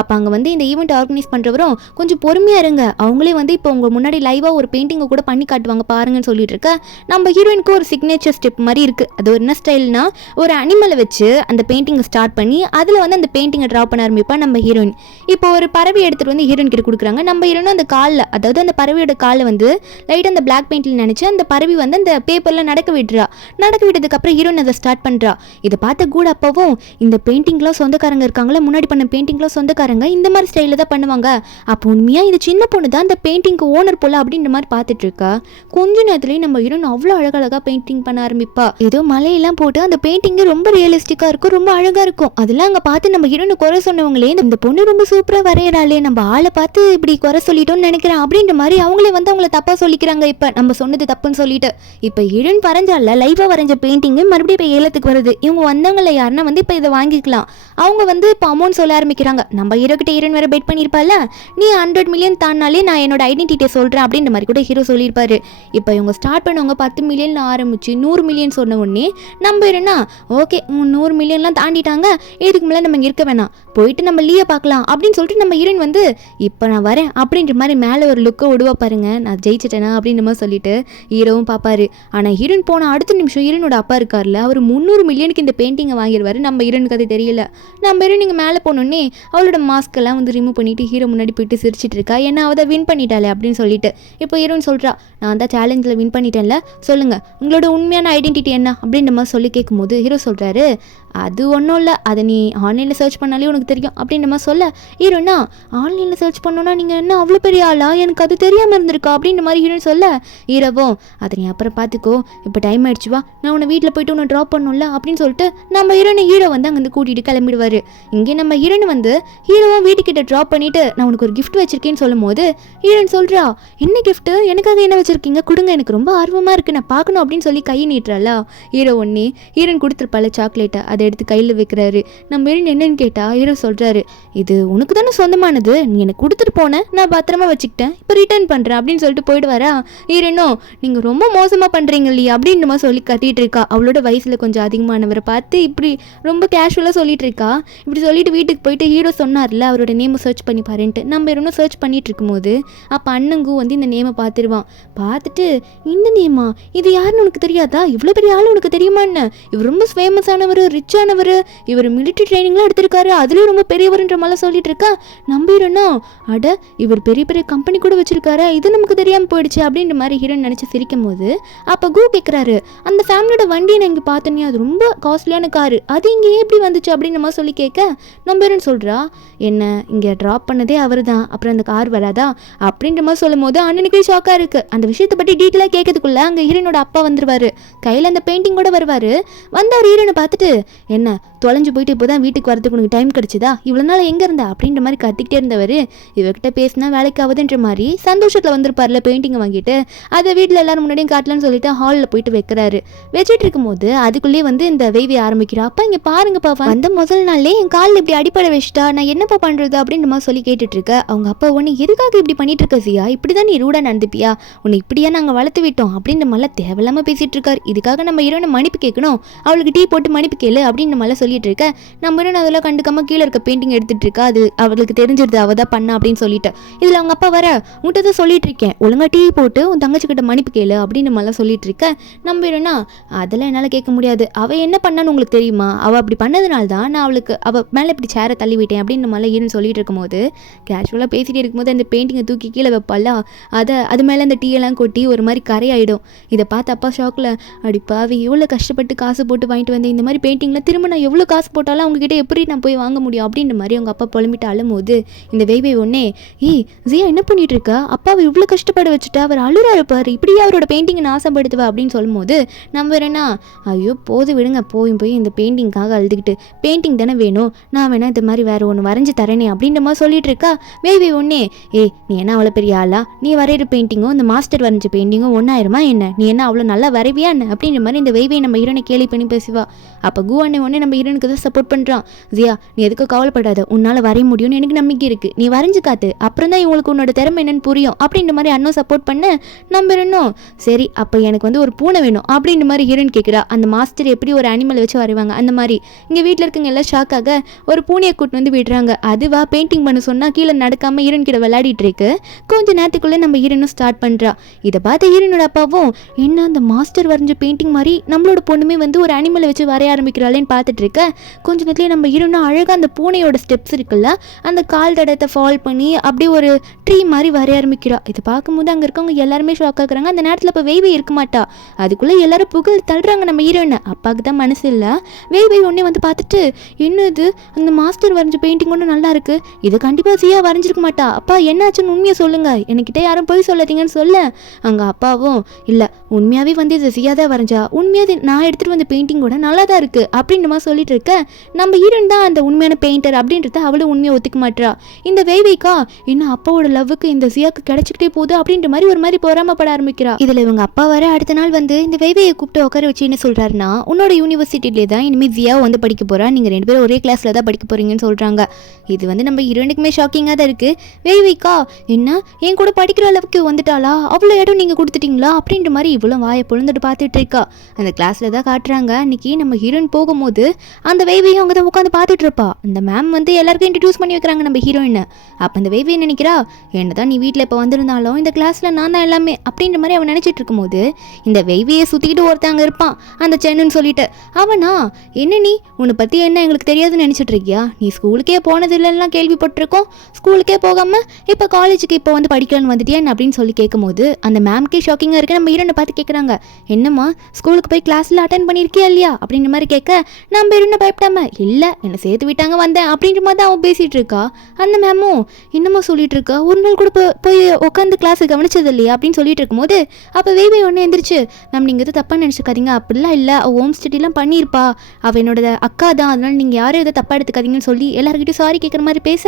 அப்போ அங்கே வந்து இந்த ஈவெண்ட் ஆர்கனைஸ் பண்ணுறவரும் கொஞ்சம் பொறுமையாக இருங்க, அவங்களே வந்து இப்போ உங்கள் முன்னாடி லைவாக ஒரு பெயிண்டிங்கை கூட பண்ணி காட்டுவாங்க பாருங்கன்னு சொல்லிட்டு இருக்க. நம்ம ஹீரோயினுக்கு ஒரு சிக்னேச்சர் ஸ்டெப் மாதிரி இருக்குது. அது ஒரு என்ன ஸ்டைல்னா, ஒரு அனிமலை வச்சு அந்த பெயிண்டிங்கை ஸ்டார்ட் பண்ணி அதில் வந்து அந்த பெயிண்டிங்கை ட்ரா பண்ண ஆரம்பிப்பா நம்ம ஹீரோயின். இப்போ ஒரு பறவை எடுத்துகிட்டு வந்து ஹீரோயின் கிட்ட கொடுக்குறாங்க. நம்ம ஹீரோனும் அந்த காலில், அதாவது அந்த பறவையோட காலை வந்து லைட்டாக அந்த பிளாக் பெயிண்டில் நினச்சி அந்த பறவை வந்து அந்த பேப்பரில் நடக்க விட்டதுக்கப்புறம் ஹீரோயின் அதை ஸ்டார்ட் பண்ணுறா. இதை பார்த்த கூட அப்பவும் இந்த பெயிண்டிங்லாம் சொந்தக்காரங்க இருக்காங்களா, முன்னாடி பண்ண பெயிண்டிங்லாம் சொந்தக்காரங்க இந்த மாதிரி ஸ்டைலில் தான் பண்ணுவாங்க. அப்போ உண்மையாக இது சின்ன பொண்ணு தான் அந்த பெயிண்டிங்க்கு ஓனர் போல அப்படின்ற மாதிரி பார்த்துட்டு இருக்கா. கொஞ்ச நேரத்துலேயும் நம்ம ஹீரோயின் அவ்வளோ அழகழகாக பெயிண்டிங் பண்ண ஆரம்பிப்பா. ஏதோ மலையெல்லாம் போட்டு அந்த பெயிண்டிங்கு ரொம்ப ரியலிஸ்டிக்காக இருக்கும், ரொம்ப அழகாக இருக்கும். அதெல்லாம் அங்கே பார்த்து நம்ம ஹீரோனை குறை சொன்னவங்களே, இந்த பொண்ணு ரொம்ப சூப்பராக வரையறாளே, நம்ம ஆளை பார்த்து இப்படி குறை சொல்லிட்டோம்னு நினைக்கிறேன் அப்படின்ற மாதிரி அவங்களே வந்து அவங்கள தப்பாக சொல்லிக்கிறாங்க. இப்போ நம்ம சொன்னது தப்புன்னு சொல்லிட்டு இப்போ ஹீரோயின் வரைஞ்சால லைவாக வரைஞ்ச பெயிண்டிங்கு மறுபடியும் இப்போ ஏலத்துக்கு வருது. இவங்க வந்தவங்கள யாருன்னா வந்து இப்போ இதை வாங்கிக்கலாம். அவங்க வந்து இப்போ அமௌண்ட் சொல்ல ஆரம்பிக்கிறாங்க. நம்ம ஹீரோ கிட்ட ஹீரோயின் வேற பெட் பண்ணியிருப்பால, நீ 100 மில்லியன் தாண்டாலே நான் என்னோட ஐடென்டிட்டியை சொல்கிறேன் அப்படின்ற மாதிரி கூட ஹீரோ சொல்லியிருப்பாரு. இப்போ இவங்க ஸ்டார்ட் பண்ணவங்க 10 மில்லியன் ஆரம்பிச்சு 100 மில்லியன் சொன்ன உடனே நம்ம ஹீரோனா ஓகே 100 மில்லியன்லாம் தாண்டிட்டாங்க, இதுக்கு மேலே நம்ம இங்கே இருக்க வேணாம், போயிட்டு நம்ம லீயை பார்க்கலாம் அப்படின்னு சொல்லிட்டு நம்ம ஹீரோயின் வந்து இப்போ நான் வரேன் அப்படின்ற மாதிரி மேலே ஒரு லுக்கை விடுவா பாருங்க, நான் ஜெயிச்சிட்டேனா அப்படின்ற மாதிரி சொல்லிட்டு ஹீரோவும் பார்ப்பாரு. ஆனால் ஹீரோயின் போன அடுத்த நிமிஷம் ஹீரோனோட அப்பா இருக்கார்ல, அவர் 300 மில்லியனுக்கு இந்த பெயிண்டிங்கை வாங்கிடுவார். நம்ம ஹீரோனுக்கு அது தெரியல. நம்ம ஹீரோயின் இங்கே மேலே போனோடனே அவளோட மாஸ்க்கெல்லாம் வந்து ரிமூவ் பண்ணிட்டு ஹீரோ முன்னாடி போயிட்டு சிரிச்சிட்டு இருக்கா. ஏன்னா அவள் வின் பண்ணிட்டாளே அப்படின்னு சொல்லிட்டு. இப்போ ஹீரோயின் சொல்கிறா, நான் தான் சேலஞ்சில் வின் பண்ணிட்டேன்ல, சொல்லுங்கள் உங்களோட உண்மையான ஐடென்டிட்டி என்ன அப்படின்ற மாதிரி சொல்லி கேட்கும்போது ஹீரோ சொல்கிறாரு, அது ஒன்றும் இல்லை, அதை நீ ஆன்லைனில் சர்ச் பண்ணாலே உனக்கு தெரியும் அப்படின்ற மாதிரி சொல்ல, ஹீரோனா ஆன்லைனில் சர்ச் பண்ணோன்னா நீங்கள் என்ன அவ்வளோ பெரிய ஆளா, எனக்கு அது தெரியாமல் இருந்திருக்கா அப்படின்ற மாதிரி ஹீரோயின் சொல்ல, ஹீரோவும் அதை நீ அப்புறம் பார்த்துக்கோ, இப்போ டைம் ஆயிடுச்சு வா, நான் உன்னை வீட்டில் போயிட்டு உன்னை ட்ராப் பண்ணணும்ல அப்படின்னு சொல்லிட்டு நம்ம ஹீரோ வந்து அங்கேருந்து கூட்டிகிட்டு கிளம்பிடுவார். இங்கே நம்ம ஹீரோயின் வந்து ஹீரோவும் வீட்டுக்கிட்ட ட்ராப் பண்ணிவிட்டு நான் உனக்கு ஒரு கிஃப்ட் வச்சிருக்கேன்னு சொல்லும் போது ஹீரோயின் சொல்கிறா, என்ன கிஃப்ட்டு, எனக்காக என்ன வச்சுருக்கீங்க கொடுங்க, எனக்கு ரொம்ப ஆர்வமாக இருக்குது, நான் பார்க்கணும் அப்படின்னு சொல்லி கை நீட்டுறாளா. ஹீரோ ஒன்னே ஹீரோயின் கொடுத்துருப்பால சாக்லேட்டை, அதை எடுத்து கையில் வைக்கிறாரு. நம்ம ஹீரோயின் என்னன்னு கேட்டால் ஹீரோ சொல்கிறாரு, இது உனக்கு தானே சொந்தமானது, நீ எனக்கு கொடுத்துட்டு போனேன், நான் பத்திரமா வச்சுக்கிட்டேன், இப்போ ரிட்டர்ன் பண்ணுறேன் அப்படின்னு சொல்லிட்டு போயிடுவாரா. ஹீரோனோ நீங்கள் ரொம்ப மோசமாக பண்ணுறீங்க இல்லையா அப்படின்ற மாதிரி சொல்லி கத்திட்டு இருக்கா. அவளோட வயசில் கொஞ்சம் அதிகமானவரை பார்த்து இப்படி ரொம்ப கேஷுவலாக சொல்லிட்டு இருக்கா. இப்படி சொல்லிட்டு வீட்டுக்கு போயிட்டு ஹீரோ சொன்னார்ல அவரோட நேமை சர்ச் பண்ணி பாருன்ட்டு, நம்ம ஹீரோனும் சர்ச் பண்ணிட்டு இருக்கும்போது அப்போ அண்ணங்கும் வந்து இந்த நேமை பார்த்துருவான். பார்த்துட்டு இந்த நேமா, இது யாருன்னு உனக்கு தெரியாதா, இவ்வளோ பெரிய ஆள் உனக்கு தெரியுமான்னு, இவர் ரொம்ப ஃபேமஸானவர், ரிச்சானவர், இவர் மிலிட்ரி ட்ரைனிங்லாம் எடுத்திருக்காரு, அதுலேயும் ரொம்ப பெரியவர்ன்ற மாதிரி சொல்லிட்டு இருக்கா. நம்பிடுறோன்னா அட இவர் பெரிய பெரிய கம்பெனி கூட வச்சிருக்காரு, இது நமக்கு தெரியாமல் போயிடுச்சு அப்படின்ற மாதிரி ஹீரோயின் நினச்சி சிரிக்கும் போது அப்போ கேட்குறாரு, அந்த ஃபேமிலியோட வண்டியை நான் இங்கே பார்த்தோன்னே அது ரொம்ப காஸ்ட்லியான காரு, அது இங்கே எப்படி வந்துச்சு அப்படின்ற மாதிரி சொல்லி கேட்க நம்ம ஹீரோயின் சொல்கிறா, என்ன இங்கே ட்ராப் பண்ணதே அவர் தான், அப்புறம் அந்த கார் வராதா அப்படின்ற மாதிரி சொல்லும் போது அண்ணனுக்கே ஷாக்காக இருக்குது. அந்த விஷயத்தை பற்றி டீட்டெயிலாக கேட்கறதுக்குள்ள அங்கே ஹீரோனோட அப்பா வந்துருவார், கையில் அந்த பெயிண்டிங் கூட வருவார். வந்து அவர் ஹீரோனை பார்த்துட்டு, என்ன தொலைஞ்சு போயிட்டு இப்போ தான் வீட்டுக்கு வரதுக்கு உனக்கு டைம் கிடச்சிதா, இவ்வளோ நாள் எங்கே இருந்தா அப்படின்ற மாதிரி கத்திக்கிட்டே இருந்தவர், இவர்கிட்ட பேசினா வேலைக்கு ஆகுதுன்ற மாதிரி சந்தோஷத்தில் வந்திருப்பார்ல பெயிண்டிங்கை வாங்கிட்டு, அதை வீட்டில் எல்லாரும் முன்னாடியும் காட்டலான்னு சொல்லிட்டு ஹாலில் போயிட்டு வைக்கிறாரு. வச்சுட்டு இருக்கும்போது அதுக்குள்ளேயே வந்து இந்த வேவி ஆரம்பிக்கிறா. அப்பா இங்கே பாருங்கப்பா, அந்த முதல் நாள்லேயே என் காலில் இப்படி அடிப்படை வச்சுட்டா, நான் என்னப்பா பண்ணுறது அப்படின்ற மாதிரி சொல்லி கேட்டுட்டு இருக்க. அவங்க அப்பா உன்னை எதுக்காக இப்படி பண்ணிட்டு இருக்க சியா, இப்படி தான் நீ ரூடாக நடந்துப்பியா, உன்னை இப்படியா நாங்கள் வளர்த்து விட்டோம் அப்படின்ற மாதிரிலாம் தேவையில்லாமல் பேசிட்டு இருக்காரு. இதுக்காக நம்ம ஹீரோனை மன்னிப்பு கேட்கணும், அவளுக்கு டீ போட்டு மன்னிப்பு கேளு அப்படின்னு அப்படின்னு நம்மளால சொல்லிட்டு இருக்க நம்ம அதெல்லாம் கண்டுக்காம கீழே இருக்க பெயிண்டிங் எடுத்துட்டு இருக்கா. அது அவளுக்கு தெரிஞ்சிருது அவ தான் பண்ணா அப்படின்னு சொல்லிட்டு. இதுல அவங்க அப்பா வர உன்கிட்ட தான் சொல்லிட்டு இருக்கேன், ஒழுங்கா டீ போட்டு உன் தங்கச்சி கிட்ட மன்னிப்பு கேளு அப்படின்னு நம்மளால சொல்லிட்டு இருக்க. நம்பிடுனா அதெல்லாம் என்னால கேட்க முடியாது, அவ என்ன பண்ணான்னு உங்களுக்கு தெரியுமா, அவ அப்படி பண்ணதுனால தான் நான் அவளுக்கு அவ மேல இப்படி சேரை தள்ளி விட்டேன் அப்படின்னு நம்மளால ஈரன் சொல்லிட்டு இருக்கும்போது கேஷுவலா பேசிட்டே இருக்கும்போது அந்த பெயிண்டிங்கை தூக்கி கீழே வைப்பால, அது மேல அந்த டீ எல்லாம் கொட்டி ஒரு மாதிரி கரையாயிடும். இதை பார்த்து அப்பா ஷாக்ல அடிப்பாவி எவ்வளோ கஷ்டப்பட்டு காசு போட்டு வாங்கிட்டு வந்தேன், இந்த மாதிரி பெயிண்டிங்லாம் திரும்ப நான் எவ்வளோ காசு போட்டாலும் அவங்ககிட்ட எப்படி நான் போய் வாங்க முடியும் அப்படின்ற மாதிரி அவங்க அப்பா புலம்பிட்டு அழும்போது இந்த வெய்வை ஒன்னே ஜியா என்ன பண்ணிட்டு இருக்கா, அப்பாவை இவ்வளோ கஷ்டப்பட வச்சுட்டு அவர் அழுறாரு பாரு, இப்படியே அவரோட பெயிண்டிங்கை நாசப்படுத்துவா அப்படின்னு சொல்லும் போது நம்ம வேறேன்னா ஐயோ போது விடுங்க, போய் இந்த பெயிண்டிங்காக அழுதுகிட்டு பெயிண்டிங் தானே வேணும், நான் வேணா இந்த மாதிரி வேற ஒன்று வரைஞ்சி தரேனே அப்படின்ற மாதிரி சொல்லிட்டு இருக்கா. வெய்வை ஒன்னே நீ என்ன அவ்வளோ பெரிய ஆளா, நீ வரைகிற பெயிண்டிங்கும் இந்த மாஸ்டர் வரைஞ்ச பெயிண்டிங்கும் ஒன்றாயிருமா என்ன, நீ என்ன அவ்வளோ நல்லா வரைவியா என்ன அப்படின்ற மாதிரி இந்த வெய்வை நம்ம ஹீரோனை கேலி பண்ணி பேசுவா. அப்போ கு அண்ணே உடனே நம்ம ஹீரோனுக்கு தான் சப்போர்ட் பண்ணுறான். ஜியா நீ எதுக்கும் கவலைப்படாத, உன்னால் வரைய முடியும்னு எனக்கு நம்பிக்கை இருக்குது, நீ வரைஞ்சு காத்து, அப்புறம் தான் இவங்களுக்கு உன்னோட திறமை என்னன்னு புரியும் அப்படின்ற மாதிரி அண்ணன் சப்போர்ட் பண்ண நம்ம இன்னும் சரி அப்போ எனக்கு வந்து ஒரு பூனை வேணும் அப்படின்ற மாதிரி ஹீரோயின் கேட்குறா. அந்த மாஸ்டர் எப்படி ஒரு அனிமலை வச்சு வரைவாங்க அந்த மாதிரி இங்கே வீட்டில் இருக்கவங்க எல்லாம் ஷாக்காக ஒரு பூனையை கூட்டு வந்து விடுறாங்க. அதுவா பெயிண்டிங் பண்ண சொன்னால் கீழே நடக்காமல் ஹீரோயின் கிட்ட விளையாடிட்டு இருக்கு. கொஞ்ச நேரத்துக்குள்ளே நம்ம ஹீரோனும் ஸ்டார்ட் பண்ணுறா. இதை பார்த்து ஹீரோனோட அப்பாவும் என்ன அந்த மாஸ்டர் வரைஞ்ச பெயிண்டிங் மாதிரி நம்மளோட பொண்ணுமே வந்து ஒரு அனிமலை வச்சு வரைய ஆரம்பிக்கிறாளேன்னு பார்த்துட்டு இருக்க. கொஞ்ச நேரத்துலேயே நம்ம ஹீரோனும் அழகாக அந்த பூனையோட ஸ்டெப்ஸ் இருக்குல்ல அந்த கால் தடத்தை ஃபால் பண்ணி அப்படியே ஒரு ட்ரீ மாதிரி வரைய ஆரம்பிக்கிறா. இதை பார்க்கும்போது அங்கே இருக்கவங்க எல்லாருமே ஷாக் ஆகுறாங்க. அந்த நேரத்தில் இப்போ வெய்வை இருக்க மாட்டா, அதுக்குள்ளே எல்லாரும் புகழ் தள்ளுறாங்க நம்ம ஹீரோனை. அப்பாவுக்கு தான் மனசு இல்லை. வெய்வை ஒன்னே வந்து பார்த்துட்டு என்னது அந்த மாஸ்டர் வரைஞ்ச பெயிண்டிங் ஒன்றும் நல்லா இருக்கு, இதை கண்டிப்பாக ஜியா வரைஞ்சிருக்க மாட்டா, அப்பா என்னாச்சுன்னு உண்மையை சொல்லுங்க, என்கிட்ட யாரும் போய் சொல்லாதீங்கன்னு சொல்ல அங்கே அப்பாவும் இல்லை உண்மையாகவே வந்து இது ஜியா தான் வரைஞ்சா, உண்மையாக நான் எடுத்துகிட்டு வந்த பெயிண்டிங் கூட நல்லா தான் இருக்குது அப்படின்ற மாதிரி சொல்லிட்டு இருக்க. நம்ம ஹீரோன் தான் அந்த உண்மையான பெயிண்டர் அப்படின்றத அவளும் உண்மையை ஒத்துக்க மாட்டா. இந்த வெய்வைக்கா இன்னும் அப்பாவோட லவ்வுக்கு இந்த ஜியாக்கு கிடைச்சிக்கிட்டே போகுது அப்படின்ற மாதிரி ஒரு மாதிரி பொறாமப்பட ஆரம்பிக்கிறா. இதில் இவங்க அப்பா வர அடுத்த நாள் வந்து இந்த வெய்வையை கூப்பிட்டு உட்கார வச்சு என்ன சொல்கிறாருன்னா உன்னோட யூனிவர்சிட்டிலே தான் இனிமேல் ஜியா வந்து படிக்க போகிறா, நீங்கள் 2 பேரும் ஒரே கிளாஸில் தான் படிக்க போகிறீங்கன்னு சொல்கிறாங்க. இது வந்து நம்ம ஹீரோனுக்குமே ஷாக்கிங்காக தான் இருக்குது. வெய்வைக்கா என்ன என் கூட படிக்கிற அளவுக்கு வந்துட்டாளா, அவ்வளோ இடம் நீங்கள் கொடுத்துட்டீங்களா அப்படின்ற மாதிரி இவ்வளோ வாயை பொழுந்துட்டு பார்த்துட்டு இருக்கா. அந்த கிளாஸில் தான் காட்டுறாங்க அன்றைக்கி நம்ம ஹீரோயின் போகும்போது அந்த வெய்வையும் அங்கே தான் உட்காந்து பார்த்துட்டு இருப்பா. அந்த மேம் வந்து எல்லாருக்கும் இன்ட்ரடியூஸ் பண்ணி வைக்கிறாங்க நம்ம ஹீரோயினை. அப்போ அந்த வெய்வை நினைக்கிறா என்ன தான் நீ வீட்டில் இப்போ வந்திருந்தாலும் இந்த கிளாஸில் நான் தான் எல்லாமே அப்படின்ற மாதிரி அவன் நினச்சிட்டு இருக்கும்போது இந்த வெய்வையை சுற்றிக்கிட்டு ஒருத்தங்க இருப்பான் அந்த சென்னுன்னு சொல்லிட்டு. அவனா என்ன நீ உன்னை பற்றி என்ன எங்களுக்கு தெரியாதுன்னு நினச்சிட்டு இருக்கியா, நீ ஸ்கூலுக்கே போனது இல்லைலாம் கேள்விப்பட்டிருக்கோம், ஸ்கூலுக்கே போகாமல் இப்போ காலேஜுக்கு இப்போ வந்து படிக்கலான்னு வந்துட்டியா அப்படின்னு சொல்லி கேட்கும்போது அந்த மேம்கே ஷாக்கிங்காக இருக்கு. நம்ம ஹீரோனை பார்த்து கேட்குறாங்க என்னம்மா ஸ்கூலுக்கு போய் கிளாஸில் அட்டென்ட் பண்ணியிருக்கியா இல்லையா அப்படின்ற மாதிரி கேட்க நம்ம ஹீரோனை பயப்படாம இல்லை என்னை சேர்த்து விட்டாங்க வந்தேன் அப்படின்ற மாதிரி தான் அவன் பேசிகிட்டு இருக்கா. அந்த மேமும் என்னம்மா சொல்லிட்டு இருக்கா, ஒரு நாள் கூட போய் உட்காந்து கிளாஸை கவனிச்சது இல்லையா அப்படின்னு சொல்லிட்டு இருக்கும்போது அப்போ வெய்வை ஒன்று எந்திரிச்சு மேம் நீங்கள் எதுவும் தப்பாக நினச்சிக்காதீங்க, அப்படிலாம் இல்லை, அவள் ஹோம் ஸ்டடிலாம் பண்ணியிருப்பா, அவள் என்னோட அக்கா தான், அதனால நீங்கள் யாரும் எதை தப்பாக எடுத்துக்காதீங்கன்னு சொல்லி எல்லாருக்கிட்டையும் சாரி கேட்குற மாதிரி பேச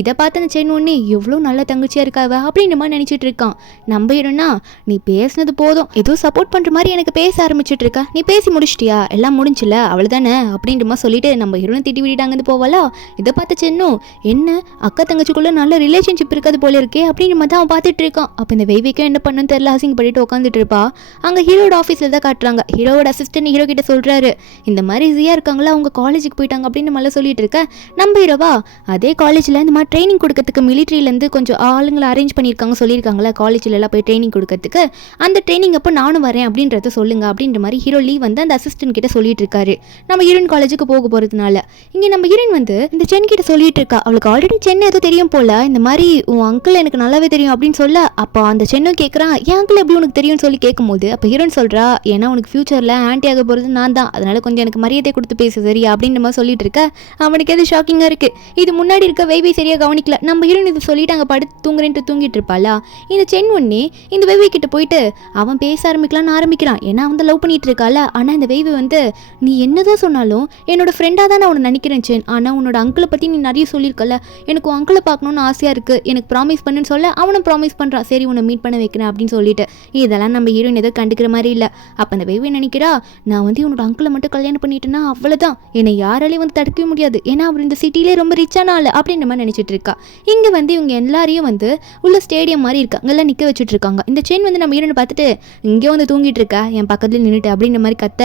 இதை பார்த்து அந்த செயின் ஒன்று எவ்வளோ நல்ல தங்கச்சியாக இருக்காவ அப்படின்ற மாதிரி நினச்சிட்டு இருக்கான். நம்பிடும்னா நீ பேசினது போதும், ஏதோ சப்போர்ட் பண்ணுற மாதிரி எனக்கு பேச ஆரம்பிச்சுட்டு இருக்கா, நீ பேசி முடிச்சிட்டியா எல்லாம் முடிஞ்சில்ல அவ்வளோதானே அப்படின்ற மாதிரி சொல்லிட்டு நம்ம ஹீரோனை திட்டி விட்டாங்கன்னு போவாளா. இதை பார்த்து சென்னும் என்ன அக்கா தங்கச்சிக்குள்ளே நல்ல ரிலேஷன்ஷிப் இருக்காது போல இருக்கே அப்படின்ற மாதிரி தான் அவன் பார்த்துட்டு இருக்கான். அப்போ இந்த வெய்வைக்கும் என்ன பண்ணுன்னு தெரியல அசிங்கப்பட்டு உட்காந்துட்டு இருப்பா. அங்கே ஹீரோட ஆஃபீஸில் தான் காட்டுறாங்க. ஹீரோட அசிஸ்டன்ட் ஹீரோ கிட்ட சொல்கிறாரு இந்த மாதிரி ஜியா இருக்காங்களா அவங்க காலேஜுக்கு போயிட்டாங்க அப்படின்னு நல்லா சொல்லிட்டு இருக்க. நம்ம ஹீரோவா அதே காலேஜில் இந்த மாதிரி ட்ரைனிங் கொடுக்கறதுக்கு மிலிட்ரியிலேருந்து கொஞ்சம் ஆளுங்களை அரேஞ்ச் பண்ணியிருக்காங்க சொல்லியிருக்காங்களா காலேஜில் எல்லாம் போய் ட்ரைனிங் கொடுக்கறதுக்கு, அந்த ட்ரைனிங் அப்போ நானும் வரேன் அப்படின்றத சொல்லுங்க அப்படின்ற மாதிரி ஹீரோ லீவ் வந்து அந்த அசிஸ்டன்ட் கிட்ட சொல்லிட்டு இருக்காரு. நம்ம ஹீரோயின் காலேஜுக்கு போக போகிறதுனால இங்கே நம்ம ஹீரோயின் வந்து இந்த சென் கிட்ட சொல்லிட்டு இருக்கா. அவளுக்கு ஆல்ரெடி சென்னை ஏதோ தெரியும் போல, இந்த மாதிரி உன் அங்கிள் எனக்கு நல்லாவே தெரியும் அப்படின்னு சொல்ல அப்போ அந்த சென்னும் கேட்குறான் என் அங்கிள் எப்படி உனக்கு தெரியும்னு சொல்லி கேட்கும்போது அப்போ ஹீரோயின் சொல்கிறா ஏன்னா உனக்கு ஃபியூச்சரில் ஆன்டி ஆக போகிறது நான் தான், அதனால கொஞ்சம் எனக்கு மரியாதை கொடுத்து பேசு சரியா அப்படின்ற மாதிரி சொல்லிட்டு இருக்க. அவனுக்கு எது ஷாக்கிங்காக இருக்குது, இது முன்னாடி இருக்க வெய்வை சரியாக கவனிக்கல. நம்ம ஹீரோயின் இது சொல்லிட்டு அங்கே படுத்து தூங்குறேன்ட்டு தூங்கிட்டு இருப்பாளா. இந்த சென் ஒன்னே இந்த வெய்வை கிட்ட போயிட்டு அவன் பேச ஆரம்பிக்கலான்னு ஆரம்பிக்கிறான். ஏன்னா அவன் லவ் பண்ணிட்டு இருக்கால. ஆனால் இந்த வெய்வை வந்து நீ என்னதான் சொன்னாலும் என்னோட ஃப்ரெண்டாக தான் நான் உன்னை நினைக்கிறேன் சென், ஆனால் உன்னோட அங்கிளை பற்றி நீ நிறைய சொல்லியிருக்கல, எனக்கு உன் அங்கிளை பார்க்கணுன்னு ஆசையாக இருக்குது, எனக்கு ப்ராமிஸ் பண்ணுன்னு சொல்ல அவனும் ப்ராமிஸ் பண்ணுறான் சரி உன்னை மீட் பண்ண வைக்கிறேன் அப்படின்னு சொல்லிட்டு. இதெல்லாம் நம்ம ஹீரோயின் எதோ கண்டுக்கிற மாதிரி இல்லை. அப்போ அந்த வெய்வை நினைக்கிறா நான் வந்து உன்னோட அங்கிளை மட்டும் கல்யாணம் பண்ணிட்டேன்னா அவ்வளோதான், என்னை யாராலையும் வந்து தடுக்கவே முடியாது, ஏன்னா அவர் இந்த சிட்டிலே ரொம்ப ரிச்சான ஆள் அப்படின்ற மாதிரி நினச்சிட்டு இருக்கா. இங்கே வந்து இவங்க எல்லாரையும் வந்து உள்ள ஸ்டேடியம் மாதிரி இருக்காங்க எல்லாம் நிற்க வச்சுட்டு இருக்காங்க. இந்த செயின் வந்து நம்ம ஹீரோனை பார்த்துட்டு இங்கே வந்து தூங்கிட்டு இருக்கா என் பக்கத்துல நின்றுட்டு அப்படின்ற மாதிரி கத்த.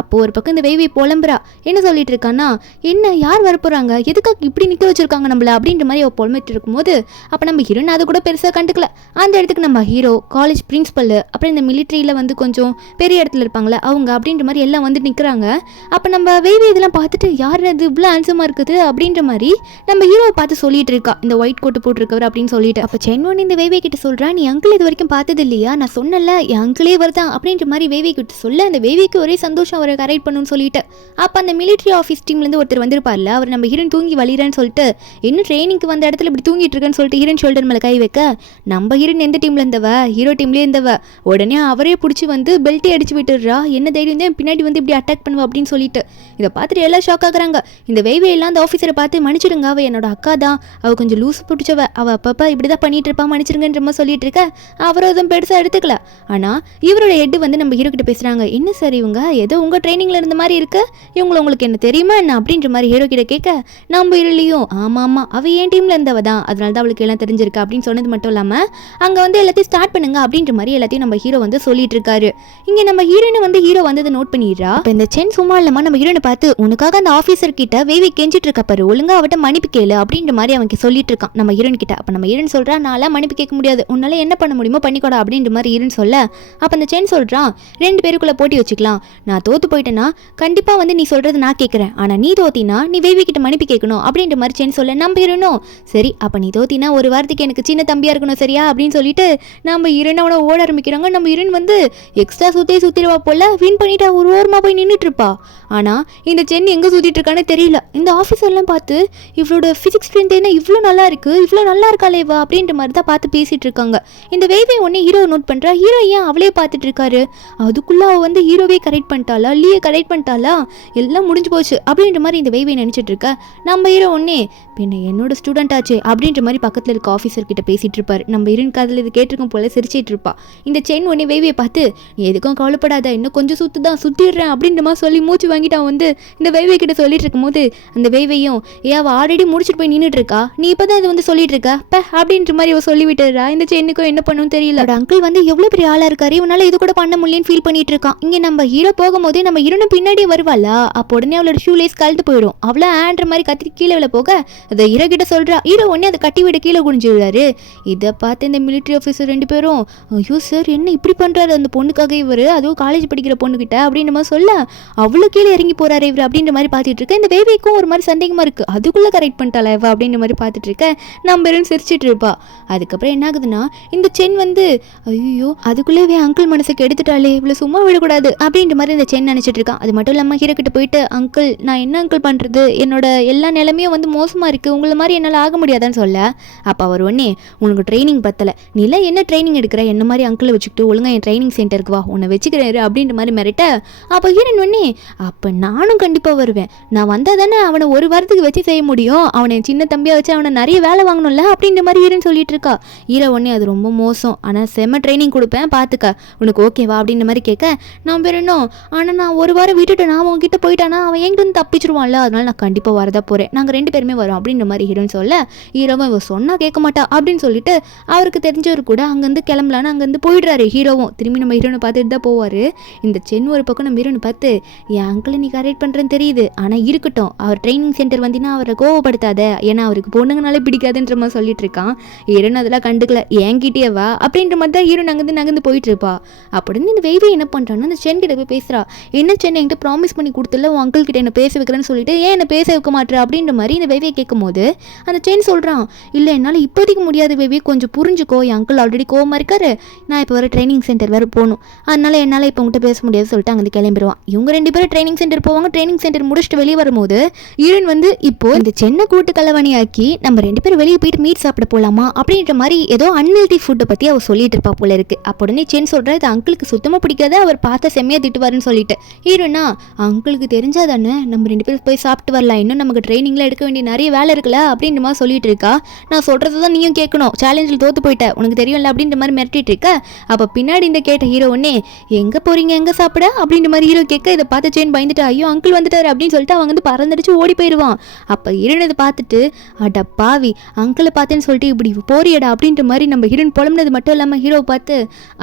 அப்போ ஒரு பக்கம் இந்த வெய்வை போல புலம்புறா. என்ன சொல்லிட்டு இருக்கான்னா, என்ன யார் வரப்போறாங்க, எதுக்காக இப்படி நிற்க வச்சிருக்காங்க நம்மள அப்படின்ற மாதிரி அவள் புலம்பிட்டு இருக்கும்போது அப்போ நம்ம ஹீரோயின் அதை கூட பெருசாக கண்டுக்கல. அந்த இடத்துக்கு நம்ம ஹீரோ, காலேஜ் பிரின்சிபல், அப்புறம் இந்த மிலிட்ரியில் வந்து கொஞ்சம் பெரிய இடத்துல இருப்பாங்களே அவங்க அப்படின்ற மாதிரி எல்லாம் வந்து நிற்கிறாங்க. அப்போ நம்ம வேவி இதெல்லாம் பார்த்துட்டு யார் அது இவ்வளோ ஹேண்ட்ஸமாக இருக்குது அப்படின்ற மாதிரி நம்ம ஹீரோவை பார்த்து சொல்லிட்டு இருக்கா, இந்த ஒயிட் கோட்டு போட்டிருக்கவர் அப்படின்னு சொல்லிட்டு. அப்போ சென்வன் இந்த வேவி கிட்ட சொல்கிறா, நீ அங்கிள் இது வரைக்கும் பார்த்தது இல்லையா, நான் சொன்னல என் அங்கிளே வருதான் அப்படின்ற மாதிரி வேவி கிட்ட சொல்ல அந்த வேவிக்கு ஒரே சந்தோஷம் அவரை கரெக்ட் பண்ணணும்னு சொல்லிட்டு. அப்போ அந்த மிலிட்ரி ஆஃபீஸ் டீம்லேருந்து ஒருத்தர் வந்திருப்பார்ல, அவர் நம்ம ஹீரோயின் தூங்கி வலிறேன்னு சொல்லிட்டு இன்னும் ட்ரைனிங்க்கு வந்த இடத்துல இப்படி தூங்கிட்டு இருக்கேன்னு சொல்லிட்டு ஹீரோயின் ஷோல்டர் மேலே கை வைக்க, நம்ம ஹீரோயின் எந்த டீமில் இருந்தவ, ஹீரோ டீம்லேயே இருந்தவ, உடனே அவரே பிடிச்சி வந்து பெல்ட்டே அடிச்சு விட்டுடுறா, என்ன தைரியம் தான் பின்னாடி வந்து இப்படி அட்டாக் பண்ணுவா அப்படின்னு சொல்லிட்டு. இதை பார்த்துட்டு எல்லாம் ஷாக் ஆகுறாங்க. இந்த வேவையெல்லாம் அந்த ஆஃபீஸரை பார்த்து மன்னிச்சிடுங்க, அவள் என்னோட அக்கா தான், அவள் கொஞ்சம் லூஸ் பிடிச்சவ, அவள் அப்பப்போ இப்படி தான் பண்ணிட்டு இருப்பா, மன்னிச்சிருங்கன்ற மாதிரி சொல்லிட்டு இருக்க. அவர் எதுவும் பெருசாக எடுத்துக்கல. ஆனால் இவரோட ஹெட் வந்து நம்ம ஹீரோ கிட்ட பேசுகிறாங்க, என்ன சார் இவங்க ஏதோ உங்கள் ட்ரைனிங்கில் இருந்த மாதிரி இருக்கு, உங்களுக்கு என்ன தெரியுமா என்ன அப்படின்ற மாதிரி ஹீரோ கிட்ட கேட்க, நம்ம இருளையும் ஆமாம் ஆமாம் அவள் என் டீமில் இருந்தவ தான், அதனால தான் அவளுக்கு எல்லாம் தெரிஞ்சிருக்கு அப்படின்னு சொன்னது மட்டும் இல்லாமல் அங்கே வந்து எல்லாத்தையும் ஸ்டார்ட் பண்ணுங்க அப்படின்ற மாதிரி எல்லாத்தையும் நம்ம ஹீரோ வந்து சொல்லிட்டு இருக்காரு. இங்கே நம்ம ஹீரோயினை வந்து ஹீரோ வந்ததை நோட் பண்ணிடுறா. இப்போ இந்த சென் சும்மா இல்லாமல் நம்ம ஹீரோனை பார்த்து, உனக்காக அந்த ஆஃபீஸர் கிட்ட வேவி கெஞ்சிட்டு இருக்கா பாரு, ஒழுங்கா அவட்ட மன்னிப்பு கேளு அப்படின்ற மாதிரி அவன் சொல்லிட்டு இருக்கான் நம்ம ஹீரோயின் கிட்ட. அப்போ நம்ம ஹீரோயின் சொல்றா, நான்லாம் மன்னிப்பு கேட்க முடியாது, உன்னால என்ன பண்ண முடியுமோ பண்ணிக்கூடா அப்படின்ற மாதிரி ஹீரோயின் சொல்ல, அப்போ அந்த சென் சொல்றான், 2 பேருக்குள்ள போட்டி வச்சுக்கலாம், நான் தோத்து போயிட்டேன்னா கண்டிப்பா வந்து நீ சொல்றது நான் கேட்குறேன், ஆனா நீ தோத்தினா நீ வேவி கிட்ட மன்னிப்பு கேட்கணும் அப்படின்ற மாதிரி சென் சொல்ல, நம்ம ஹீரோனும் சரி அப்போ நீ தோத்தினா ஒரு வாரத்துக்கு எனக்கு சின்ன தம்பியா இருக்கணும் சரியா அப்படின்னு சொல்லிட்டு நம்ம ஹீரோனோட ஓட ஆரம்பிக்கிறாங்க. நம்ம ஹீரோயின் வந்து எக்ஸ்ட்ரா சுத்திடுவா போல வின் பண்ணிட்டா ஒரு ஓரமாக போய் நின்றுட்டு இருப்பா. ஆனால் இந்த சென் எங்கே சுற்றிட்டு இருக்கானே தெரியல. இந்த ஆஃபீஸர்லாம் பார்த்து இவளோட ஃபிசிக்ஸ் ஸ்ட்ரென்த் என்ன இவ்வளோ நல்லா இருக்கு, இவ்வளோ நல்லா இருக்காளேவா அப்படின்ற மாதிரி தான் பார்த்து பேசிட்டு இருக்காங்க. இந்த வேவை ஒன்னே ஹீரோ நோட் பண்ணுறா, ஹீரோ ஏன் அவளே பார்த்துட்டு இருக்காரு, அதுக்குள்ளே அவள் வந்து ஹீரோவே கரெக்ட் பண்ணிட்டாளா, லீயை கரெக்ட் பண்ணிட்டாளா, எல்லாம் முடிஞ்சு போச்சு அப்படின்ற மாதிரி இந்த வேவை நினச்சிட்டு இருக்கா. நம்ம ஹீரோ ஒன்னே பின்ன என்னோட ஸ்டூடெண்ட் ஆச்சு அப்படின்ற மாதிரி பக்கத்தில் இருக்க ஆஃபீஸர் கிட்ட பேசிட்டு இருப்பாரு. நம்ம ஹீரோயின் காதில் இது கேட்டிருக்கும் போல சிரிச்சிட்டு இருப்பா. இந்த செயின் ஒன்னே வேவியை பார்த்து, நீ எதுக்கும் கவலைப்படாத, இன்னும் கொஞ்சம் சுத்திடுறேன் அப்படின்ற மாதிரி சொல்லி மூச்சு வாங்கிட்டு அவன் வந்து இந்த வேவை கிட்ட சொல்லிட்டு இருக்கும்போது அந்த வேவையும் அவள் ஆல்ரெடி முடிச்சுட்டு போய் நின்றுட்டு இருக்கா, நீ இப்பதான் இது வந்து சொல்லிட்டு இருக்கா அப்படின்ற மாதிரி அவள் சொல்லி விட்டுறா. இந்த சென்னுக்கும் என்ன பண்ணும் தெரியல. அங்கிள் வந்து எவ்வளவு பெரிய ஆளா இருக்காரு, இவனால இது கூட பண்ண முடியலன்னு ஃபீல் பண்ணிட்டு இருக்கான். இங்க நம்ம ஹீரோ போகும்போது நம்ம ஹீரோனும் பின்னாடி வருவாளா, அப்போ உடனே அவளோட ஷூ லேஸ் கழட்டு போயிடும். அவள ஆன்ற மாதிரி கத்திரி கீழே விழ போக அதை ஹீரோ கிட்ட சொல்றா. ஹீரோ உடனே அதை கட்டி விட கீழே குடிஞ்சு விடுறாரு. இதை பார்த்து இந்த மிலிட்ரி ஆஃபீஸர் 2 பேரும், ஐயோ சார் என்ன இப்படி பண்றாரு அந்த பொண்ணுக்காக இவரு, அதுவும் காலேஜ் படிக்கிற பொண்ணுகிட்ட அப்படின்ற மாதிரி சொல்ல, அவ்வளோ கீழே இறங்கி போறாரு இவர் அப்படின்ற மாதிரி பார்த்துட்டு இருக்க. இந்த வேவிக்கும் ஒரு மாதிரி சந்தேகமா இருக்கு, அதுக்குள்ள கரெக்ட் பண்ணிட்டாளா இவ அப்படின்ற மாதிரி பார்த்துட்டு இருக்க. நம்ம பேரும் சிரிச்சிட்டு இருப்பா. அதுக்கப்புறம் என்ன ஆகுதுன்னா, இந்த சென் வந்து ஐயோ அதுக்குள்ளே அங்கிள் மனசுக்கு எடுத்துட்டாலே இவ்வளோ சும்மா விடக்கூடாது அப்படின்ற மாதிரி இந்த சென் நினைச்சிட்டு இருக்கான். அது மட்டும் இல்லாமல் ஹீரோ கிட்ட போயிட்டு, அங்கிள் நான் என்ன அங்கிள் பண்றது, என்னோட எல்லா நிலைமையும் வந்து மோசமா இருக்கு, உங்களை மாதிரி என்னால் ஆக முடியாதான்னு சொல்ல, அப்போ அவர் ஒன்னே உனக்கு ட்ரைனிங் பத்தலை, நீலாம் என்ன ட்ரைனிங் எடுக்கிற, என்ன மாதிரி அங்கிளை வச்சுக்கிட்டு ஒழுங்கா என் ட்ரைனிங் சென்டருக்கு வா, உன்னை வச்சுக்கிறாரு அப்படின்ற மாதிரி மிரட்ட. அப்போ ஹீரோயின் ஒன்னே அப்போ நானும் கண்டிப்பாக வருவேன், நான் வந்தால் தானே அவனை ஒரு வாரத்துக்கு வச்சு செய்ய முடியும், அவனை சின்ன தம்பியாக வச்சு அவனை நிறைய வேலை வாங்கணும்ல அப்படின்ற மாதிரி ஹீரோன்னு சொல்லிட்டு இருக்கா. ஹீரோ ஒன்னே அது ரொம்ப மோசம், ஆனால் செம்ம ட்ரைனிங் கொடுப்பேன் பார்த்துக்க, உனக்கு ஓகேவா அப்படின்ற மாதிரி கேட்க, நான் பெறணும் ஆனால் நான் ஒரு வாரம் விட்டுட்டு நான் அவன்கிட்ட போயிட்டானா அவன் எங்கிட்ட வந்து தப்பிச்சிருவான்ல, அதனால நான் கண்டிப்பாக வரதா போகிறேன், நாங்கள் 2 பேருமே வரோம் அப்படின்ற மாதிரி ஹீரோன்னு சொல்ல, ஹீரோவும் இவ சொன்னா கேட்க மாட்டா அப்படின்னு சொல்லிட்டு அவருக்கு தெரிஞ்சவர் கூட அங்கேருந்து கிளம்பலான்னு அங்கேருந்து போயிடுறாரு. ஹீரோவும் திரும்பி நம்ம ஹீரோனை பார்த்துட்டு தான் போவார். இந்த சென் ஒரு பக்கம் நம்ம ஹீரோனை பார்த்து, என் அங்கிளை நீ கரெக்ட் பண்ணுறேன்னு தெரியுது, ஆனால் இருக்கட்டும் அவர் ட்ரைனிங் சென்டர் வந்தீங்கன்னா அவரை கோவப்படுத்தாத, ஏன்னா அவருக்கு பொண்ணுங்கனாலே பிடிக்காதுன்ற மாதிரி சொல்லிட்டு இருக்கான். ஹீரோன் அதெல்லாம் கண்டுக்கல, என்கிட்டயே வா அப்படின்ற மாதிரி தான் ஹீரோன் நகர்ந்து போயிட்டு இருப்பா. அப்படின்னு இந்த வேவை என்ன பண்ணுறான்னு அந்த சென் கிட்ட போய் பேசுகிறா. என்ன சென் என்கிட்ட ப்ராமிஸ் பண்ணி கொடுத்துல உன் அங்கிள் கிட்ட என்ன பேச வைக்கிறேன்னு சொல்லிட்டு ஏன் என்ன பேச வைக்க மாட்டேற அப்படின்ற மாதிரி இந்த வேவையை கேட்கும் போது அந்த சென் சொல்கிறான், இல்லை என்னால் இப்போதைக்கு முடியாது வேவி, கொஞ்சம் புரிஞ்சுக்கோ, என் அங்கிள் ஆல்ரெடி கோவமாக இருக்காரு, நான் இப்போ வர ட்ரைனிங் சென்டர் வேறு போகணும், அதனால என்னால் இப்போ உங்கள்கிட்ட பேச முடியாது சொல்லிட்டு அங்கே கிளம்பிடுவான். இவங்க 2 பேரும் ட்ரைனிங் சென்டர் போவாங்க. ட்ரைனிங் சென்டர் முடிச்சுட்டு வெளியே வரும்போது ஹீரோயின் வந்து இப்போ இந்த சென்னை கூட்டு கலவாணியாக்கி நம்ம 2 பேரும் வெளியே போயிட்டு மீட் சாப்பிட போகலாமா அப்படின்ற மாதிரி ஏதோ அன்ஹெல்தி ஃபுட்டை பற்றி அவள் சொல்லிட்டு இருப்பா போல இருக்கு. அப்போ உடனே சென் சொல்கிறா, இது அங்கிளுக்கு சுத்தமாக பிடிக்காது, அவர் பார்த்தா செம்மையாக திட்டுவாருன்னு சொல்லிட்டு. ஹீரோனா அங்கிளுக்கு தெரிஞ்சா தானே நம்ம 2 பேரும் போய் சாப்பிட்டு வரலாம், இன்னும் நமக்கு ட்ரைனிங்கில் எடுக்க வேண்டிய நிறைய வேலை இருக்குல்ல அப்படின்ற மாதிரி சொல்லிட்டு இருக்கா. நான் சொல்கிறது தான் நீயும் கேட்கணும், சேலஞ்சில் தோற்று போயிட்ட உனக்கு தெரியும்ல அப்படின்ற மாதிரி மிரட்டிட்டு இருக்க. அப்போ பின்னாடி இந்த கேட்ட ஹீரோ ஒன்னே, எங்கே போகிறீங்க எங்கே சாப்பிட அப்படின்ற மாதிரி ஹீரோ கேட்க, இதை பார்த்து செயின் பயந்துட்டு ஐயோ அங்கிள் வந்துட்டாரு அப்படின்னு சொல்லிட்டு அவங்க வந்து பறந்துடிச்சு ஓடி போயிடுவான். அப்போ ஹீரோன் இதை பார்த்துட்டு, அட பாவி அங்கிளை பார்த்தேன்னு சொல்லிட்டு இப்படி போறியடா அப்படின்ற மாதிரி நம்ம ஹீரோன் புலம்புனது மட்டும் இல்லாமல் ஹீரோவை பார்த்து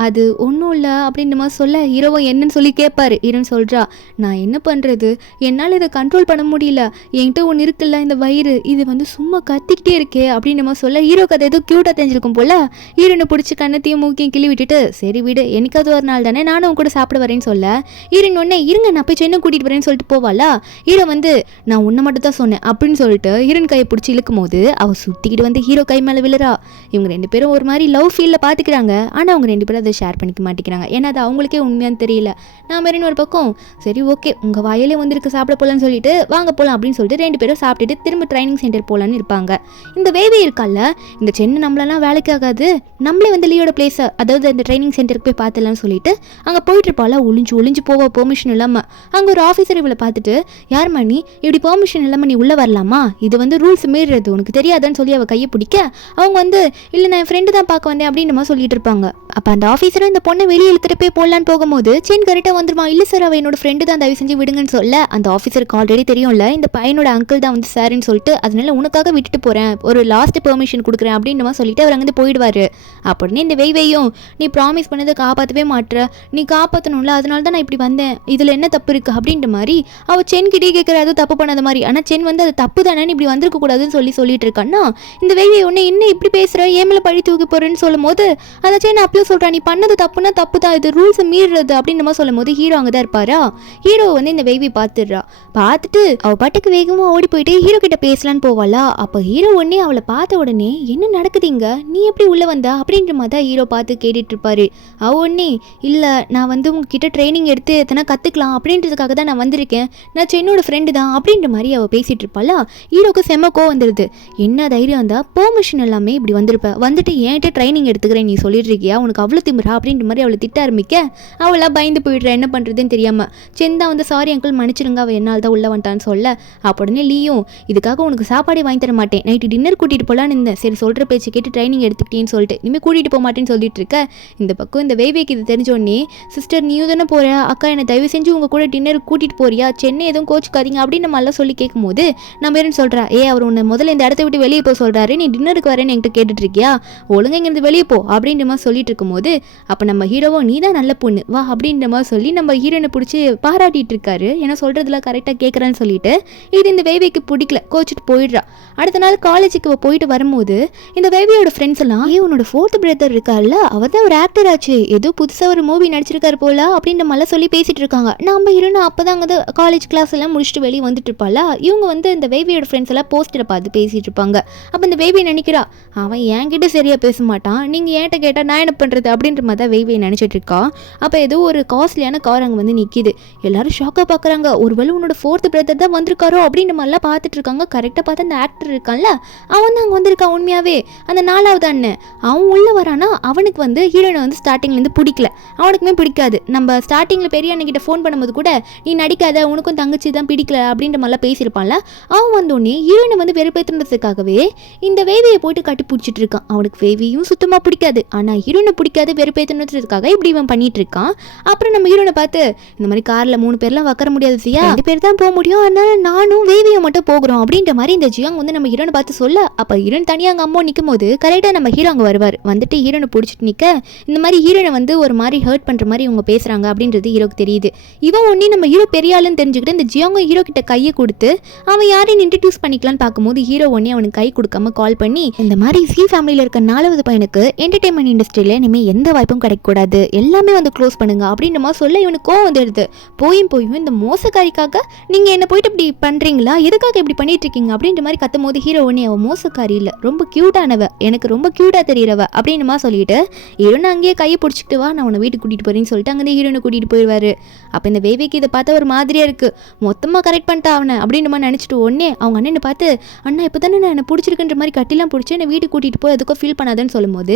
அது ஒன்றும் இல்லை அப்படின்ற மாதிரி சொல்ல, ஹீரோவை என்னன்னு சொல்லி கேட்பாரு. ஹீரோன் சொல்கிறா, நான் என்ன என்ன பண்ணுறது, என்னால் இதை கண்ட்ரோல் பண்ண முடியல, என்கிட்ட ஒன்று இருக்குல்ல இந்த வயிறு, இது வந்து சும்மா கத்திக்கிட்டே இருக்கே அப்படின்னு நம்ம சொல்ல ஹீரோ கதை ஏதோ க்யூட்டாக தெரிஞ்சிருக்கும் போல் ஹீரோனை பிடிச்சி கண்ணத்தையும் மூக்கையும் கிளி விட்டுட்டு சரி விடு என்னைக்காவது ஒரு நாள் தானே நானும் உன் கூட சாப்பிட வரேன்னு சொல்ல ஹீரோன் ஒன்னே இருங்க நான் போய் சென்னை கூட்டிகிட்டு வரேன்னு சொல்லிட்டு போவாளா. ஹீரோ வந்து நான் உன்னை மட்டும் தான் சொன்னேன் அப்படின்னு சொல்லிட்டு ஹீரோன் கையை பிடிச்சி இழுக்கும் போது அவள் சுற்றிக்கிட்டு வந்து ஹீரோ கை மேலே விழுறா. இவங்க ரெண்டு பேரும் ஒரு மாதிரி லவ் ஃபீல்டில் பார்த்துக்கிறாங்க. ஆனால் அவங்க ரெண்டு பேரும் அதை ஷேர் பண்ணிக்க மாட்டேங்கிறாங்க. ஏன்னா அது அவங்களுக்கே உண்மையானு தெரியல. நான் மாரின்னு ஒரு பக்கம் சரி ஓகே உங்கள் வாயிலே வந்துருக்கு சாப்பிட போகலான்னு சொல்லிட்டு வாங்க போகலாம் அப்படின்னு சொல்லிட்டு ரெண்டு பேரும் சாப்பிட்டுட்டு திரும்ப ட்ரைனிங் சென்டர் போகலான்னு இருப்பாங்க. இந்த வேவி இருக்கால இந்த சென்னை நம்மளெல்லாம் வேலைக்கு ஆகாது, நம்மளே வந்து லீவோட பிளேஸை அதாவது இந்த ட்ரைனிங் சென்டருக்கு போய் பார்த்துலான்னு சொல்லிட்டு அங்கே போயிட்டு இருப்பால ஒளிஞ்சு போவா பெர்மிஷன் இல்லாமல். அங்கே ஒரு ஆஃபீஸர் இவளை பார்த்துட்டு யாருமா நீ இப்படி பெர்மிஷன் இல்லாமல் நீ உள்ளே வரலாமா, இது வந்து ரூல்ஸ் மீறுறது உனக்கு தெரியாதான்னு சொல்லி அவள் கையை பிடிக்க அவங்க வந்து இல்லை நான் என் ஃப்ரெண்டு தான் பார்க்க வந்தேன் அப்படின்னு நம்ம சொல்லிட்டு இருப்பாங்க. அப்போ அந்த ஆஃபீஸரும் இந்த பொண்ணை வெளியே இழுத்துட்டு போய் போடலான்னு போகும்போது சென் கரெக்டாக வந்துருமா. இல்லை சார் அவள் என்னோட ஃப்ரெண்டு தான் தயவு செஞ்சு விடுங்கன்னு சொல்ல அந்த ஆஃபீஸருக்கு ஆல்ரெடி தெரியும்ல இந்த பையனோட அங்கிள் தான் வந்து சார்ன்னு சொல்லிட்டு அதனால உனக்காக விட்டுட்டு போகிறேன் ஒரு லாஸ்ட் பெர்மிஷன் கொடுக்குறேன் அப்படின்னு சொல்லிட்டு அவர் அங்கேருந்து போயிடுவார். அப்படின்னு இந்த வெய்யும் நீ ப்ராமிஸ் பண்ணதை காப்பாற்றவே மாட்டுற, நீ காப்பாற்றணும்ல அதனால தான் நான் இப்படி வந்தேன், இதில் என்ன தப்பு இருக்குது அப்படின்ற மாதிரி அவள் சென் கிட்டே கேட்குற அது தப்பு பண்ணாத மாதிரி. ஆனால் சென் வந்து அது தப்பு தானே இப்படி வந்திருக்க கூடாதுன்னு சொல்லிட்டு இருக்கான்னா இந்த வெய்யை உடனே என்ன இப்படி பேசுகிற ஏமில் பழி தூக்கி போகிறேன்னு சொல்லும் போது அதை சென் அப்பயும் சொல்கிறா நீ பண்ணது தப்புனா தப்பு தான், இது ரூல்ஸை மீறுறது அப்படின்னு சொல்லும் போது ஹீரோ அங்கே தான் இருப்பாரா. ஹீரோ வந்து இந்த வெய்வி பார்த்துட்டு அவள் பாட்டுக்கு வேகமாக ஓடி போயிட்டு ஹீரோ கிட்ட பேசலான்னு போவாளா. அப்போ ஹீரோ உடனே அவளை பார்த்த உடனே என்ன நடக்குதுங்க நீ எப்படி உள்ளே வந்தா அப்படின்ற மாதிரி தான் ஹீரோ பார்த்து கேட்டுட்டு இருப்பாரு. அவ உடனே இல்லை நான் வந்து உங்ககிட்ட ட்ரைனிங் எடுத்து எத்தனை கற்றுக்கலாம் அப்படின்றதுக்காக தான் நான் வந்திருக்கேன், நான் சென்னோட ஃப்ரெண்டு தான் அப்படின்ற மாதிரி அவள் பேசிகிட்டு இருப்பாளா. ஹீரோக்கு செம்மக்கோ வந்துடுது. என்ன தைரியம் இருந்தால் பெர்மிஷன் எல்லாமே இப்படி வந்திருப்ப, வந்துட்டு ஏன்ட்டு ட்ரைனிங் எடுத்துக்கிறேன் நீ சொல்லிட்டு இருக்கியா, உனக்கு அவ்வளோ திமிரா அப்படின்ற மாதிரி அவளை திட்ட ஆரம்பிக்க அவளாக பயந்து போயிடுறா என்ன பண்ணுறதுன்னு தெரியாமல். செந்தா வந்து சாரி அங்கிள் மன்னிச்சிருங்க அவள் என்னால் தான் உள்ளே வந்துட்டான்னு சொல்ல உடனே லீயும் இதுக்காக உனக்கு சாப்பாடே வாங்கி தர மாட்டேன், நைட்டு டின்னர் கூட்டிகிட்டு போகலான்னு இருந்தேன், சரி சொல்கிற பேச்சு கேட்டு ட்ரைனிங் எடுத்துக்கிட்டேன்னு சொல்லிட்டு இனிமேல் கூட்டிகிட்டு போக மாட்டேன்னு சொல்லிட்டு இருக்க. இந்த பக்கம் இந்த வேவேக்கு இது தெரிஞ்சோடனே சிஸ்டர் நீயும் தானே போகிற, அக்கா என்னை தயவு செஞ்சு உங்கள் கூட டின்னருக்கு கூட்டிகிட்டு போறியா, சென்னை எதுவும் கோச்சுக்காதீங்க அப்படின்னு நம்ம எல்லாம் சொல்லி கேட்கும்போது நம்ம வேறுன்னு சொல்கிறா அவர் உன்னை முதல்ல இந்த இடத்த விட்டு வெளியே போக சொல்கிறாரு, நீ டின்னருக்கு வரேன்னு என்கிட்ட கேட்டுட்டு இருக்கியா, ஒழுங்காக இங்கேருந்து வெளியே போ அப்படின்ற மாதிரி சொல்லிட்டு இருக்கும்போது அப்போ நம்ம ஹீரோவோ நீ தான் நல்ல பொண்ணு வா அப்படின்ற மாதிரி சொல்லி நம்ம ஹீரோனை பிடிச்சி பாராட்டிட்டு இருக்காரு. ஏன்னா சொல்கிறதுல கரெக்டாக கேட்குறான்னு சொல்லிட்டு இது இந்த வேவேக்கு பிடிக்கல, கோச்சிட்டு போயிடுறா. அடுத்த நாள் காலேஜுக்கு போயிட்டு வரும்போது இந்த வேவியோட ஃப்ரெண்ட்ஸ் எல்லாம் உன்னோட ஃபோர்த் பிரதர் இருக்கார்ல அவர் தான் ஒரு ஆக்டர் ஆச்சு, ஏதோ புதுசாக ஒரு மூவி நடிச்சிருக்காரு போல அப்படின்ற மாதிரிலாம் சொல்லி பேசிட்டு இருக்காங்க. நம்ம ஹீரோனா அப்போ தான் அங்கே காலேஜ் கிளாஸ் எல்லாம் முடிச்சுட்டு வெளியே வந்துட்டு இருப்பாளா. இவங்க வந்து இந்த வேவியோட ஃப்ரெண்ட்ஸ் எல்லாம் போஸ்டரை பார்த்து பேசிட்டு இருப்பாங்க. அப்போ இந்த வேவி நினைக்கிறா அவன் என்கிட்ட சரியாக பேச மாட்டான், நீங்கள் ஏன்ட்ட கேட்டால் நான் என்ன பண்ணுறது அப்படின்ற மாதிரி தான் வேவியை நினச்சிட்டு இருக்கா. அப்போ ஏதோ ஒரு காஸ்ட்லியான கார் அங்கே வந்து நிற்கிது. எல்லாரும் ஷாக்காக பார்க்குறாங்க, ஒருவேளை உன்னோட ஃபோர்த் பிரதர் தான் வந்திருக்காரோ அப்படின்ற மாதிரிலாம் பார்த்துட்டு இருக்காங்க. கரெக்டாக பார்த்து அந்த ஆக்டர் இருக்கான்ல அவன் தான் அங்கே வந்திருக்கான். உண்மையாகவே அந்த 4வது அண்ணன் அவன் உள்ளே வரானா அவனுக்கு வந்து ஹீரோனை வந்து ஸ்டார்டிங்லேருந்து பிடிக்கல, அவனுக்குமே பிடிக்காது. நம்ம ஸ்டார்டிங்கில் பெரிய அண்ணன்கிட்ட ஃபோன் பண்ணும்போது கூட நீ நடிக்காத உனக்கும் தங்கச்சி தான் பிடிக்கல அப்படின்ற மாதிரிலாம் பேசியிருப்பான்ல. அவன் வந்தோடனே ஹீரோனை வந்து வெறுப்பேற்றுறதுக்காகவே இந்த வேவியை போயிட்டு கட்டி பிடிச்சிட்டு இருக்கான். அவனுக்கு வேவியும் சுத்தமாக பிடிக்காது, ஆனால் ஹீரோனை பிடிக்காது வெறுப்பேற்றுறதுக்காக இப்படி இவன் பண்ணிட்டு இருக்கான். அப்புறம் நம்ம ஹீரோனை பார்த்து இந்த மாதிரி காரில் 3 பேர்லாம் உட்கார முடியாது சியா, 2 பேர் தான் போக முடியும், அதனால நானும் வேவியை மட்டும் போகிறோம் அப்படின்ற மாதிரி இந்த ஜியாங் வந்து நம்ம ஹீரோனை பார்த்து சொல்ல அப்போ ஹீரோன் தனியாக அங்கே அம்மா நிற்கும் போது கரெக்டாக நம்ம ஹீரோ அங்கே வருவார். வந்துட்டு ஹீரோனை பிடிச்சிட்டு நிற்க இந்த மாதிரி ஹீரோனை வந்து ஒரு மாதிரி ஹர்ட் பண்ணுற மாதிரி இவங்க பேசுகிறாங்க அப்படின்றது ஹீரோக்கு தெரியுது. இவன் ஒன்றே நம்ம ஹீரோ பெரிய ஆளுன்னு தெரிஞ்சுக்கிட்டு இந்த ஜியாங்க ஹீரோ கிட்ட கையை கொடுத்து அவன் யாரையும் இன்ட்ரடியூஸ் பண்ணிக்கலான்னு பார்க்கும்போது ஹீரோ ஒன்றே அவனுக்கு கை கொடுக்காம கால் பண்ணி இந்த மாதிரி சி ஃபேமிலியில் இருக்க 4வது பையனுக்கு என்டர்டைன்மெண்ட் இண்டஸ்ட்ரியில் இனிமேல் எந்த வாய்ப்பும் கிடைக்கக்கூடாது, எல்லாமே வந்து க்ளோஸ் பண்ணுங்க அப்படின்ற மாதிரி சொல்ல இவனுக்கு கோவம் வந்துடுது. போயும் இந்த மோசக்காரிக்காக நீங்கள் என்ன போயிட்டு இப்படி பண்ணுறீங்களா, எதுக்காக இப்படி பண்ணிட்டு இருக்கீங்க அப்படின்ற மாதிரி கத்தும் போது ஹீரோ ஒன்னே அவன் மோசக்காரி இல்லை ரொம்ப க்யூட்டானவ, எனக்கு ரொம்ப க்யூட்டாக தெரியறவ அப்படின்னு மாதிரி சொல்லிட்டு ஹீரோனை அங்கேயே கையை பிடிச்சிக்கிட்டு வா நான் உன்னை வீட்டுக்கு கூட்டிகிட்டு போறேன்னு சொல்லிட்டு அங்கே ஹீரோனை கூட்டிகிட்டு போயிடுவார். அப்போ இந்த வேவிக்கு இதை பார்த்தா ஒரு மாதிரியாக இருக்குது, மொத்தமாக கரெக்ட் பண்ணிட்டா அவனை அப்படின்னு மாதிரி நினச்சிட்டு ஒன்னே அவங்க அண்ணனை பார்த்து அண்ணா இப்போ தானே நான் என்னை பிடிச்சிருக்குன்ற மாதிரி கட்டிலாம் பிடிச்சி என்னை வீட்டுக்கு கூட்டிகிட்டு போய் அதுக்கோ ஃபீல் பண்ணாதன்னு சொல்லும்போது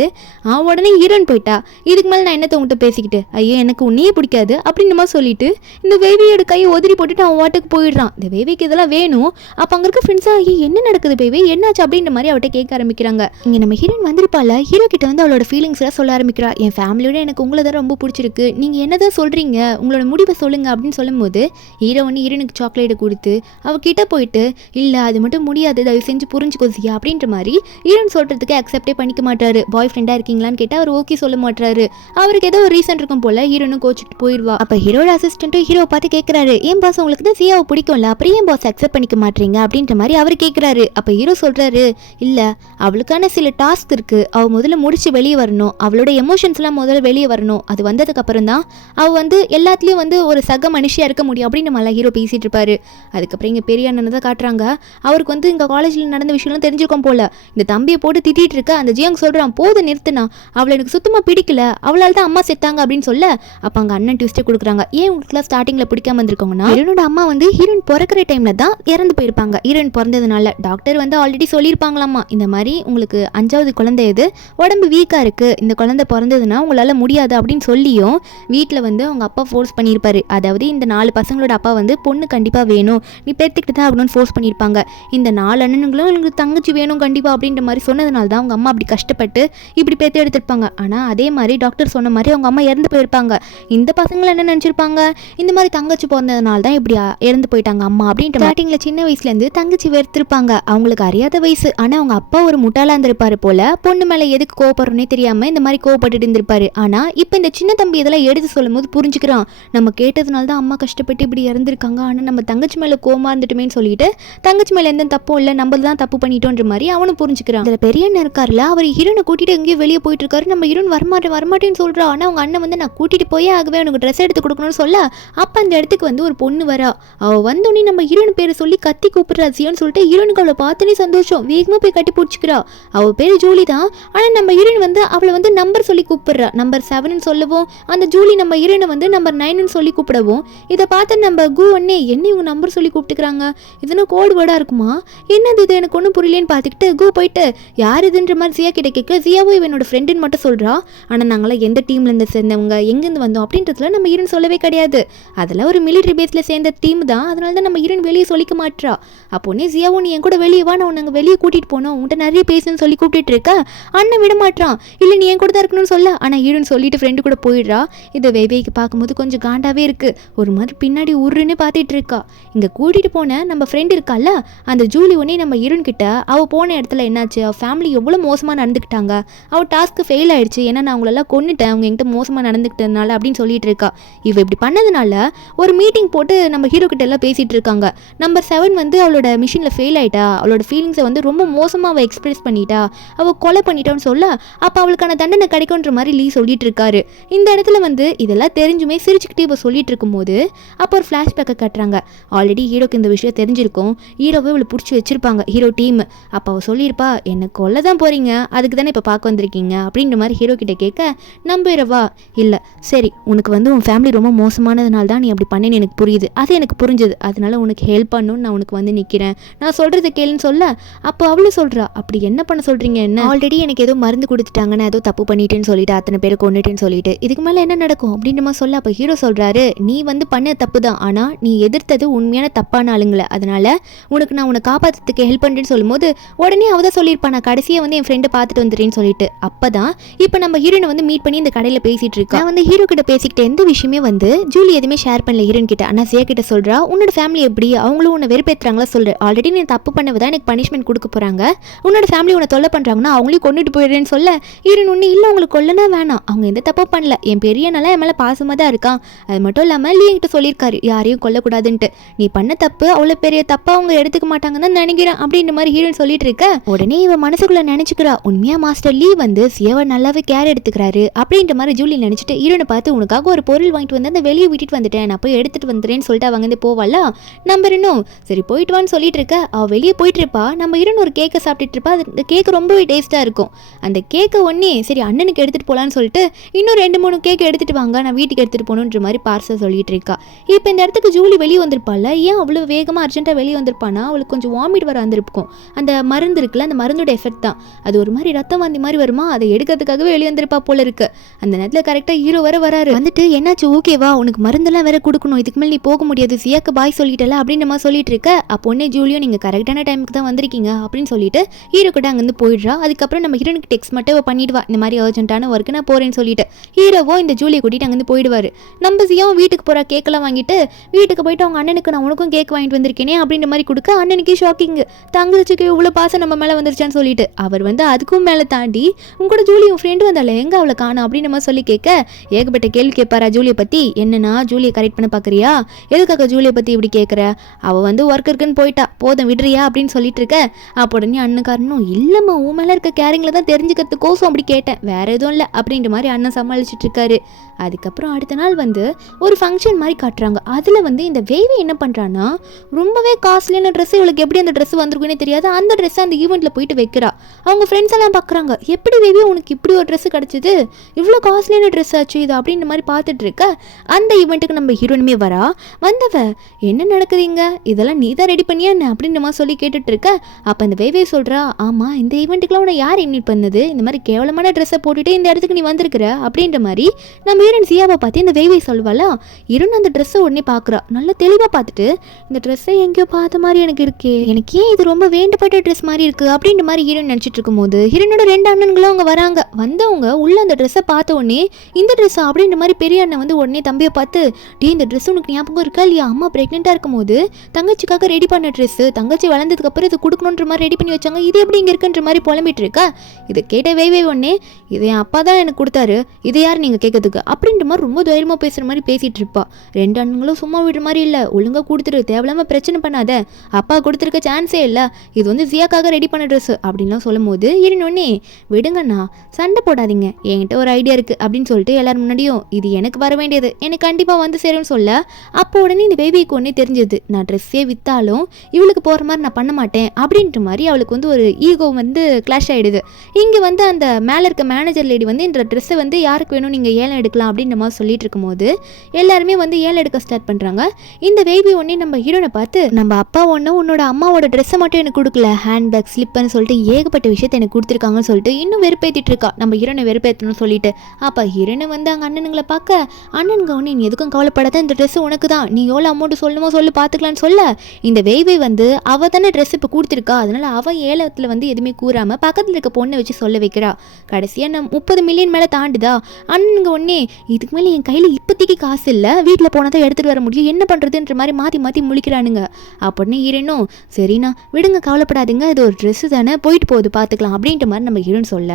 அவன் உடனே ஹீரோன் போயிட்டா. இதுக்கு மேலே நான் என்னத்தை உங்கள்கிட்ட பேசிக்கிட்டு ஐயோ எனக்கு உன்னையே பிடிக்காது அப்படின்னு மாதிரி சொல்லிட்டு இந்த வேவியோட கையை ஒதுரி போட்டுட்டு அவன் வாட்டுக்கு போயிடுறான். இந்த வேவிக்கு இதெல்லாம் வேணும். அப்போ அங்கே இருக்க ஃப்ரெண்ட்ஸாக என்ன நடக்குது பேவி என்னாச்சு அப்படின்ற மாதிரி அவட்ட கேட்க ஆரம்பிக்கிறாங்க. இங்கே நம்ம ஹீரோயின் வந்திருப்பால ஹீரோ கிட்ட வந்து அவளோட ஃபீலிங்ஸ்லாம் சொல்ல ஆரம்பிக்கிறா. என் ஃபேமிலியோட எனக்கு உங்களை தான் ரொம்ப பிடிச்சிருக்கு, நீங்கள் என்னதான் சொல்கிறீங்க உங்களோட முடிவை சொல்லுங்க அப்படின்னு சொல்லும்போது ஹீரோ வந்து ஹீரோனுக்கு சாக்லேட்டை கொடுத்து அவகிட்ட போயிட்டு இல்லை அது மட்டும் முடியாது தயவு செஞ்சு புரிஞ்சுக்கோசியா அப்படின்ற மாதிரி ஹீரோன் சொல்கிறதுக்கு அக்செப்டே பண்ணிக்க மாட்டாரு. பாய் ஃப்ரெண்டாக இருக்கீங்களான்னு கேட்டால் அவர் ஓகே சொல்ல மாட்டாரு. அவருக்கு ஏதோ ஒரு ரீசன் இருக்கும் போல ஹீரோனும் கோச்சிட்டு போயிடுவா. அப்போ ஹீரோட அசிஸ்டண்ட்டும் ஹீரோ பார்த்து கேட்குறாரு, ஏன் பாஸ் உங்களுக்கு தான் சியாவை பிடிக்கும்ல, அப்புறம் ஏன் பாஸ் அக்செப்ட் பண்ணிக்க மாட்டீங்க அப்படின்ற மாதிரி அவர் கேட்குறாரு. அப்போ ஹீரோ சொல்கிறாரு, இல்லை அவளுக்கான சில டாஸ்க் இருக்குது, அவள் முதல்ல முடிச்சு வெளியே வரணும், அவளோட எமோஷன்ஸ்லாம் முதல்ல வெளியே வரணும், அது வந்ததுக்கப்புறம் தான் அவள் வந்து எல்லாத்துலேயும் வந்து ஒரு சக மனுஷியாக இருக்க முடியும் அப்படின்னு நல்லா ஹீரோ பேசிகிட்டு இருப்பாரு. அதுக்கப்புறம் இங்கே பெரிய அண்ணனை தான் காட்டுறாங்க. அவருக்கு வந்து இங்கே காலேஜில் நடந்த விஷயம்லாம் தெரிஞ்சிருக்கோம் போல. இந்த தம்பியை போட்டு திட்டிகிட்டு இருக்க அந்த ஜியாங் சொல்கிறான், போது நிறுத்துனா, அவளை எனக்கு சுத்தமாக பிடிக்கல, அவளால் தான் அம்மா செத்தாங்க அப்படின்னு சொல்ல, அப்போ அங்கே அண்ணன் ட்விஸ்ட்டை கொடுக்குறாங்க. ஏன் உங்களுக்குலாம் ஸ்டார்டிங்கில் பிடிக்காம இருந்திருக்கோங்கன்னா, ஹீரோனோட அம்மா வந்து ஹீரோயின் பிறக்கிற டைமில் தான் இறந்து போயிருப்பாங்க. ஹீரோயின் பிறந்ததுனால டாக்டர் வந்து ஆல்ரெடி சொல்லியிருப்பாங்களாம்மா, இந்த மாதிரி உங்களுக்கு 5வது குழந்தை இது, உடம்பு வீக்காக இருக்குது, இந்த குழந்தை பிறந்ததுன்னா உங்களால் முடியாது அப்படின்னு சொல்லியும் வீட்டில் வந்து அவங்க அப்பா ஃபோர்ஸ் பண்ணியிருப்பாரு. அதாவது இந்த 4 பசங்களோட அப்பா வந்து பொண்ணு கண்டிப்பாக வேணும், நீ பெற்றுக்கிட்டு தான் ஆகணும்னு ஃபோர்ஸ் பண்ணியிருப்பாங்க. இந்த 4 அண்ணனுங்களும் எனக்கு தங்கச்சி வேணும் கண்டிப்பாக அப்படின்ற மாதிரி சொன்னதுனால தான் அவங்க அம்மா அப்படி கஷ்டப்பட்டு இப்படி பெற்று எடுத்திருப்பாங்க. ஆனால் அதே மாதிரி டாக்டர் சொன்ன மாதிரி அவங்க அம்மா இறந்து போயிருப்பாங்க. இந்த பசங்களை என்ன நினச்சிருப்பாங்க, இந்த மாதிரி தங்கச்சி பிறந்ததுனால தான் இப்படி இறந்து போயிட்டாங்க அம்மா அப்படின்ற ஸ்டார்டிங்கில் சின்ன வயசுலேருந்து தங்கச்சி வெறுத்திருப்பாங்க. அவங்களுக்கு அறியாத வயசு, ஆனால் அவங்க அப்பா ஒரு முட்டாளாக இருந்திருப்பாரு போல, பொண்ணு மேலே எதுக்கு கோவப்படுறோன்னே தெரியாமல் இந்த மாதிரி கோவப்பட்டு இருந்திருப்பாரு. ஆனால் இப்போ இந்த சின்ன தம்பி இதெல்லாம் எடுத்து சொல்லும் போது புரிஞ்சுக்கிறான், நம்ம கேட்டதுனால தான் அம்மா கஷ்டப்பட்டு இப்படி இறந்துருக்காங்க, ஆனால் நம்ம தங்கச்சி மேலே கோவமா இருந்துட்டுமேன்னு சொல்லிட்டு தங்கச்சி மேலே எந்த தப்பும் இல்லை, நம்ம தான் தப்பு பண்ணிட்டோன்ற மாதிரி அவனும் புரிஞ்சுக்கிறான். அதில் பெரிய அண்ணன் இருக்காருல, அவர் ஹீரோனை கூட்டிட்டு எங்கேயோ வெளியே போயிட்டு இருக்காரு. நம்ம ஹீரோன் வரமாட்டேன்னு சொல்றா. ஆனால் அவங்க அண்ணன் வந்து நான் கூட்டிட்டு போயே ஆகவே, உனக்கு ட்ரெஸ் எடுத்து கொடுக்கணும்னு சொல்ல, அப்போ அந்த இடத்துக்கு வந்து ஒரு பொண்ணு வரா. அவள் வந்தோடனே நம்ம ஹீரோன் பேரை சொல்லி கத்தி கூப்பிடுறா ஜியோன்னு சொல்லிட்டு, ஹீரோனுக்கு அவளை பார்த்தோன்னே சந்தோஷம், வேகமாக போய் கட்டி பிடிச்சிக்கிறா. அவள் பேர் ஜூலி தான். ஆனால் நம்ம ஹீரோயின் வந்து அவளை வந்து நம்பர் சொல்லி கூப்பிடுறா. நம்பர் 7ன்னு சொல்லவும் அந்த ஜூலி நம்ம ஹீரோனை வந்து நம்பர் 9ன்னு சொல்லி கூப்பிடவும், இதை பார்த்து நம்ம கு ஒன்னே என்ன இவங்க நம்பர் சொல்லி கூப்பிட்டுக்கிறாங்க, இதுனா கோடு வேர்டாக இருக்குமா, என்னது இது எனக்கு ஒன்றும் புரியலேன்னு பார்த்துக்கிட்டு கு போயிட்டு யார் இதுன்ற மாதிரி ஜியா கிட்ட கேட்க, ஜியாவும் இவனோட ஃப்ரெண்டுன்னு மட்டும் சொல்கிறா. ஆனால் நாங்களாம் எந்த டீம்லேருந்து சேர்ந்தவங்க, எங்கேருந்து வந்தோம் அப்படின்றதுல நம்ம ஹீரோன் சொல்லவே கிடையாது. அதெல்லாம் ஒரு மிலிட்ரி பேஸில் சேர்ந்த டீம் தான், அதனால தான் நம்ம ஹீரோன் வெளியே சொல்லிக்க மாட்டா. அப்போனே ஜியாவும் நீ என் கூட வெளியே வா, நான் நாங்கள் வெளியே கூட்டிகிட்டு போனோம், உன்கிட்ட நிறைய பேசுன்னு சொல்லி கூப்பிட்டு இருக்க, அண்ணன் விட மாட்டான், இல்லை நீ என் கூட தான் இருக்கணும்னு சொல்ல. ஆனால் ஹீரோன் சொல்லிட்டு ஃப்ரெண்டு கூட போயிடுறா. இதை வேவேக்கு பார்க்கும்போது கொஞ்சம் காண்டாவே இருக்குது, ஒரு மாதிரி பின்னாடி உருன்னு பார்த்துட்டு இருக்கா. இங்கே கூட்டிகிட்டு போன நம்ம ஃப்ரெண்டு இருக்கால, அந்த ஜூலி ஒன்னே நம்ம ஹீரோன் கிட்ட அவள் போன இடத்துல என்னாச்சு, அவள் ஃபேமிலி எவ்வளோ மோசமாக நடந்துக்கிட்டாங்க, அவள் டாஸ்க்கு ஃபெயில் ஆயிடுச்சு, ஏன்னா நான் அவங்களெல்லாம் கொன்னுட்டேன் அவங்க என்கிட்ட மோசமாக நடந்துக்கிட்டதுனால அப்படின்னு சொல்லிட்டு இருக்கா. இவ இப்படி பண்ணதுனால ஒரு மீட்டிங் போட்டு நம்ம ஹீரோ கிட்ட எல்லாம் பேசிகிட்டு இருக்காங்க. நம்பர் 7 வந்து அவளோட மிஷினில் ஃபெயில் ஆகிட்டா, அவளோட ஃபீலிங்ஸை வந்து ரொம்ப மோசமாக அவள் எக்ஸ்பிரஸ் பண்ணிட்டா, அவள் கொலை பண்ணிட்டான்னு சொல்ல, அப்போ அவளுக்கான தண்டனை கிடைக்கும்ன்ற மாதிரி லீ சொல்லிட்டு இருக்காரு. இந்த இடத்துல வந்து இதெல்லாம் தெரிஞ்சுமே சிரிச்சுக்கிட்டே இப்போ சொல்லிட்டு இருக்கும்போது அப்போ ஒரு ஃப்ளாஷ்பேக்கை கட்டுறாங்க. ஆல்ரெடி ஹீரோக்கு இந்த விஷயம் தெரிஞ்சிருக்கும், ஹீரோவை இவளை பிடிச்சி வச்சிருப்பாங்க ஹீரோ டீம். அப்போ அவள் சொல்லியிருப்பா, என்னை கொல்ல தான் போகிறீங்க, அதுக்கு தானே இப்போ பார்க்க வந்திருக்கீங்க அப்படின்ற மாதிரி ஹீரோ கிட்ட கேட்க, நம்புறவா இல்லை சரி உனக்கு வந்து உன் ஃபேமிலி ரொம்ப மோசமானதுனால தான் நீ அப்படி பண்ணேன்னு எனக்கு புரியுது, அது எனக்கு புரிஞ்சுது, அதனால உனக்கு ஹெல்ப் பண்ணணும்னு நான் உனக்கு வந்து நிற்கிறேன், நான் சொல்கிறது கேளுன்னு சொல்ல, அப்போ அவளும் சொல்கிறா, அப்படி என்ன பண்ண சொல்கிறீங்க, என்ன ஆல்ரெடி எனக்கு ஏதோ மருந்து கொடுத்துட்டாங்க, நான் ஏதோ தப்பு பண்ணிட்டேன்னு சொல்லிட்டு அத்தனை பேரை கொண்டுட்டேன்னு சொல்லிட்டு இதுக்கு மேலே என்ன நடக்கும் அப்படின்ற மாதிரி சொல்ல, அப்போ ஹீரோ சொல்கிறாரு, நீ வந்து பண்ண தப்பு தான், ஆனால் நீ எதிர்த்தது உண்மையான தப்பான ஆளுங்களை, அதனால உனக்கு நான் உன்னை காப்பாற்றுறதுக்கு ஹெல்ப் பண்ணுறேன்னு சொல்லும்போது உடனே அவ தான் சொல்லியிருப்பான், நான் கடைசியாக வந்து என் ஃப்ரெண்டை பார்த்துட்டு வந்துடுறேன்னு சொல்லிட்டு. அப்போ தான் இப்போ நம்ம ஹீரோனை வந்து மீட் பண்ணி இந்த கடையில் பேசிகிட்டு இருக்கா. நான் வந்து ஹீரோ கிட்ட பேசிக்கிட்டு எந்த விஷயமே வந்து ஜூலி எதுவுமே ஷேர் பண்ணல ஹீரோன் கிட்ட. ஆனால் சியா கிட்ட சொல்கிறா, உன்னோட ஃபேமிலி எப்படி, அவங்களும் உன்னை வெறுப்பேற்றுறாங்களா சொல்கிற, ஆல்ரெடி நீ தப்பு பண்ணவதான் எனக்கு பனிஷ்மெண்ட் கொடுக்க போகிறாங்க, உன்னோட ஃபேமிலி உன்னை தொல்லை பண்ணுறாங்கன்னா அவங்களையும் கொண்டுட்டு போயிடுறேன்னு சொல்ல, ஹீரோன் ஒன்று இல்லை உங்களுக்கு கொல்லனா வேணாம், அவங்க எந்த தப்பும் பண்ணல, என் பெரியனால என் மேலே பாசமாக தான் இருக்கான், அது மட்டும் இல்லாமல் லீ என்கிட்ட சொல்லியிருக்காரு யாரையும் கொல்லக்கூடாதுன்ட்டு, நீ பண்ண தப்பு அவ்வளோ பெரிய தப்பாக அவங்க எடுத்துக்க மாட்டாங்கன்னு தான் நினைக்கிறேன் அப்படின்ற மாதிரி ஹீரோன் சொல்லிட்டு இருக்க. உடனே இவன் மனசுக்குள்ளே நினச்சிக்கிறா, உண்மையாக மாஸ்டர் லீ வந்து சியாவை நல்லாவே கேர் எடுத்துக்கிறாரு அப்படின்ற மாதிரி ஜூலி நினச்சிட்டு ஹீரோனை பார்த்து, உனக்காக ஒரு பொருள் வாங்கிட்டு வந்து அந்த வெளியே விட்டுட்டு வந்துட்டேன், நான் போய் எடுத்துகிட்டு வந்துடுறேன்னு சொல்லிட்டு அவங்க வந்து போவாளா. நம்பர் இன்னும் சரி போயிட்டு வான்னு சொல்லிட்டு இருக்க. அவள் வெளியே போயிட்டு இருப்பா. நம்ம ஹீரோன் ஒரு கேக்கை சாப்பிட்டுட்டு இருப்பா. அந்த கேக்கு ரொம்பவே டேஸ்ட்டாக இருக்கும். அந்த கேக்கை ஒன்னே சரி அண்ணனுக்கு எடுத்துகிட்டு போகலான்னு சொல்லிட்டு இன்னும் 2-3 கேக் எடுத்துகிட்டு வாங்க, நான் வீட்டுக்கு எடுத்துகிட்டு போகணுன்ற மாதிரி பார்சல் சொல்லிட்டு இருக்கா. இப்போ இந்த இடத்துக்கு ஜூலி வெளியே வந்திருப்பாள். ஏன் அவ்வளோ வேகமாக அர்ஜென்ட்டாக வெளியே வந்திருப்பானா, அவளுக்கு கொஞ்சம் வாமிட் வர வந்திருக்கும். அந்த மருந்து இருக்குல்ல, அந்த மருந்தோட எஃபெக்ட் தான் அது, ஒரு மாதிரி ரத்தம் வாந்தி மாதிரி வருமா, அதை எடுக்கிறதுக்காகவே வெளியே வந்திருப்பா போல இருக்கு. அந்த நேரத்தில் கரெக்டாக ஹீரோ வராரு. வந்துட்டு என்னாச்சு ஓகேவா, உனக்கு மருந்தெல்லாம் வேற கொடுக்கணும், இதுக்கு மேலே நீ போக முடியாது, சியாக்கு பாய் சொல்லிட்டல அப்படின்ற மாதிரி சொல்லிட்டு இருக்க. அப்போ ஒன்னே ஜூலியும் நீங்கள் கரெக்டான டைமுக்கு தான் வந்திருக்கீங்க அப்படின்னு சொல்லிட்டு ஹீரோ கிட்ட அங்கேருந்து போயிடுறா. அதுக்கப்புறம் நம்ம ஹீரோனுக்கு டெக்ஸ்ட் மட்டும் பண்ணிடுவா, இந்த மாதிரி அர்ஜென்ட்டான ஒர்க்கு நான் போகிறேன்னு சொல்லிட்டு. ஹீரோவோ இந்த ஜூலியை கூட்டிட்டு அங்கேருந்து போயிடுவார். நம்ம சியாவும் வீட்டுக்கு போகிறா, கேக்கெல்லாம் வாங்கிட்டு வீட்டுக்கு போயிட்டு அவங்க அண்ணனுக்கு நான் உனக்கும் கேக் வாங்கிட்டு வந்திருக்கேனே அப்படின்ற மாதிரி கொடுக்க, அண்ணனுக்கே ஷாக்கிங், தங்கச்சிக்கு இவ்வளோ பாசம் நம்ம மேலே வந்துருச்சான்னு சொல்லிட்டு. அவர் வந்து அதுக்கும் மேலே தாண்டி உங்களோட ஜூலி உன் ஃப்ரெண்டு வந்தால எங்கே அவளை காணும் அப்படின்னு நம்ம சொல்லி கேட்க, ஏகப்பட்ட கேள்வி கேட்பாரா ஜூலியை பற்றி. என்னன்னா ஜூலியை கரெக்ட் பண்ண பார்க்குறியா? எதுக்காக ஜூலியை பற்றி இப்படி கேட்குற? அவள் வந்து ஒர்க் இருக்குன்னு போயிட்டா, போதும் விடுறியா அப்படின்னு சொல்லிட்டு இருக்க. அப்போ உடனே அண்ணன்காரனும் இல்லைம்மா உன் மேலே இருக்க கேரிங்கில் தான் தெரிஞ்சுக்கிறதுக்கோசம் அப்படி கேட்டேன், வேற எதுவும் இல்லை அப்படின்ற மாதிரி அண்ணன் சமாளிச்சுட்டு இருக்காரு. அதுக்கப்புறம் அடுத்த நாள் வந்து ஒரு ஃபங்க்ஷன் மாதிரி காட்டுறாங்க. அதில் வந்து இந்த வேவி என்ன பண்ணுறான்னா, ரொம்பவே காஸ்ட்லியான ட்ரெஸ், இவளுக்கு எப்படி அந்த ட்ரெஸ் வந்திருக்குன்னே தெரியாது, அந்த ட்ரெஸ்ஸை அந்த ஈவெண்ட்டில் போயிட்டு வைக்கிறா. அவங்க ஃப்ரெண்ட்ஸ் எல்லாம் பார்க்குறாங்க, எப்படி வேவி உனக்கு இப்படி ஒரு ட்ரெஸ் கிடச்சிது, இவ்வளோ காஸ்ட்லியான ட்ரெஸ் ஆச்சு இது அப்படின்ற மாதிரி பார்த்துட்டு இருக்க. அந்த ஈவெண்ட்டுக்கு நம்ம ஹீரோனுமே வரா. வந்தவ என்ன நடக்குதுங்க, இதெல்லாம் நீ தான் ரெடி பண்ணியா என்ன அப்படின்ற மாதிரி சொல்லி கேட்டுட்டு இருக்க. அப்போ அந்த வேவே சொல்கிறா, ஆமாம் இந்த ஈவெண்ட்டுக்குலாம் உன்னை யார் இன்வைட் பண்ணது, இந்த மாதிரி கேவலமான ட்ரெஸ்ஸை போட்டுட்டு இந்த இடத்துக்கு நீ வந்திருக்கிற அப்படின்ற மாதிரி நம்ம ஹீரோன் சியாவை பார்த்து இந்த வேவே சொல்வாளா. ஹீரோன் அந்த ட்ரெஸ்ஸை உடனே பார்க்குறா. நல்லா தெளிவாக பார்த்துட்டு இந்த ட்ரெஸ்ஸை எங்கேயோ பார்த்த மாதிரி எனக்கு இருக்கே, எனக்கு ஏன் இது ரொம்ப வேண்டப்பட்ட ட்ரெஸ் மாதிரி இருக்குது அப்படின்ற மாதிரி ஹீரோன் நினச்சிட்டு இருக்கும்போது ஹீரோனோட 2 அண்ணன்களும் அவங்க வராங்க. வந்தவங்க உள்ள அந்த ட்ரெஸ்ஸை பார்த்த உடனே இந்த ட்ரெஸ்ஸா அப்படின்ற மாதிரி பெரிய அண்ணன் வந்து உடனே தம்பியை பார்த்து, டே இந்த ட்ரெஸ் உனக்கு ஞாபகம் இருக்கா இல்லையா, அம்மா ப்ரெக்னெண்ட்டாக இருக்கும் போது தங்கச்சிக்காக ரெடி பண்ண ட்ரெஸ்ஸு, தங்கச்சி வளர்ந்ததுக்கப்புறம் இது கொடுக்கணுன்ற மாதிரி ரெடி பண்ணி வச்சாங்க, இது எப்படி இங்கே இருக்குன்ற மாதிரி புலம்பிட்டு இருக்கா. இதை கேட்ட வேவே உடனே, இதை என் அப்பா தான் எனக்கு கொடுத்தாரு, இதை யார் நீங்கள் கேட்கறதுக்கு அப்படின்ற மாதிரி ரொம்ப தைரியமாக பேசுகிற மாதிரி பேசிகிட்டு இருப்பா. 2 அண்ணங்களும் சும்மா விடுற மாதிரி இல்லை, ஒழுங்காக கொடுத்துரு, தேவையில்லாமல் பிரச்சனை பண்ணாத, அப்பா கொடுத்துருக்க சான்ஸே இல்லை, இது வந்து ஜியாக்காக ரெடி பண்ண ட்ரெஸ்ஸு அப்படின்லாம் சொல்லும் போது இருந்தோடனே, விடுங்கண்ணா சண்டை போடாதீங்க, என்கிட்ட ஒரு ஐடியா இருக்குது அப்படின்னு சொல்லிட்டு எல்லாரும் முன்னாடியும், இது எனக்கு வர வேண்டியது, எனக்கு கண்டிப்பாக வந்து சேரும்னு சொல்ல. அப்போ உடனே இந்த பேபிக்கு ஒன்றே தெரிஞ்சது, நான் ட்ரெஸ்ஸே விற்றாலும் இவளுக்கு போகிற மாதிரி நான் பண்ண மாட்டேன் அப்படின்ற மாதிரி அவளுக்கு வந்து ஒரு ஈகோ வந்து கிளாஷ் ஆகிடுது. இங்கே வந்து அந்த மேலே இருக்க மேனேஜர் லேடி வந்து இந்த ட்ரெஸ்ஸை வந்து யாருக்கு வேணும் நீங்கள் ஏலம் எடுக்கலாம் அப்படின்ற மாதிரி சொல்லிட்டு இருக்கும்போது எல்லாருமே வந்து ஏலம் எடுக்க ஸ்டார்ட் பண்ணுறாங்க. இந்த பேபி ஒன்றே நம்ம ஹீரோனை பார்த்து, நம்ம அப்பா ஒன்று உன்னோட அம்மாவோட ட்ரெஸ்ஸை மட்டும் எனக்கு கொடுக்கல, ஹேண்ட்பேக் ஸ்லிப்பர்னு சொல்லிட்டு ஏகப்பட்ட விஷயத்தை எனக்கு கொடுத்துருக்காங்கன்னு சொல்லிட்டு இன்னும் வெறுப்பேற்றிட்டு இருக்கா. நம்ம ஹீரோனை வெறுப்பேற்றணும்னு சொல்லிட்டு அப்போ ஹீரோனை வந்து அங்கே அண்ணனுங்களை பார்க்க, அண்ணனுங்க ஒன்று நீ எதுக்கும் கவலைப்படாத, இந்த ட்ரெஸ்ஸு உனக்கு தான், நீ எவ்வளோ அமௌண்ட் சொல்லணுமோ சொல்லி பார்த்துக்கலான்னு சொல்ல. இந்த வேவை வந்து அவள் தானே ட்ரெஸ் இப்போ கொடுத்துருக்கா, அதனால் அவள் ஏலத்தில் வந்து எதுவுமே கூறாமல் பக்கத்தில் இருக்க பொண்ணை வச்சு சொல்ல வைக்கிறா. கடைசியாக நம்ம 30 மில்லியன் மேலே தாண்டுதா. அண்ணனுங்க ஒன்னே, இதுக்கு மேலே என் கையில் இப்போதைக்கு காசு இல்லை, வீட்டில் போனால் தான் எடுத்துகிட்டு வர முடியும், என்ன பண்ணுறதுன்ற மாதிரி மாற்றி மாற்றி முழிக்கிறானுங்க. அப்படின்னு ஹீரோனும், சரிண்ணா விடுங்க கவலைப்படாதுங்க, இது ஒரு ட்ரெஸ்ஸு தானே போயிட்டு போகுது பார்த்துக்கலாம் அப்படின்ற மாதிரி நம்ம ஹீரோன் சொல்ல,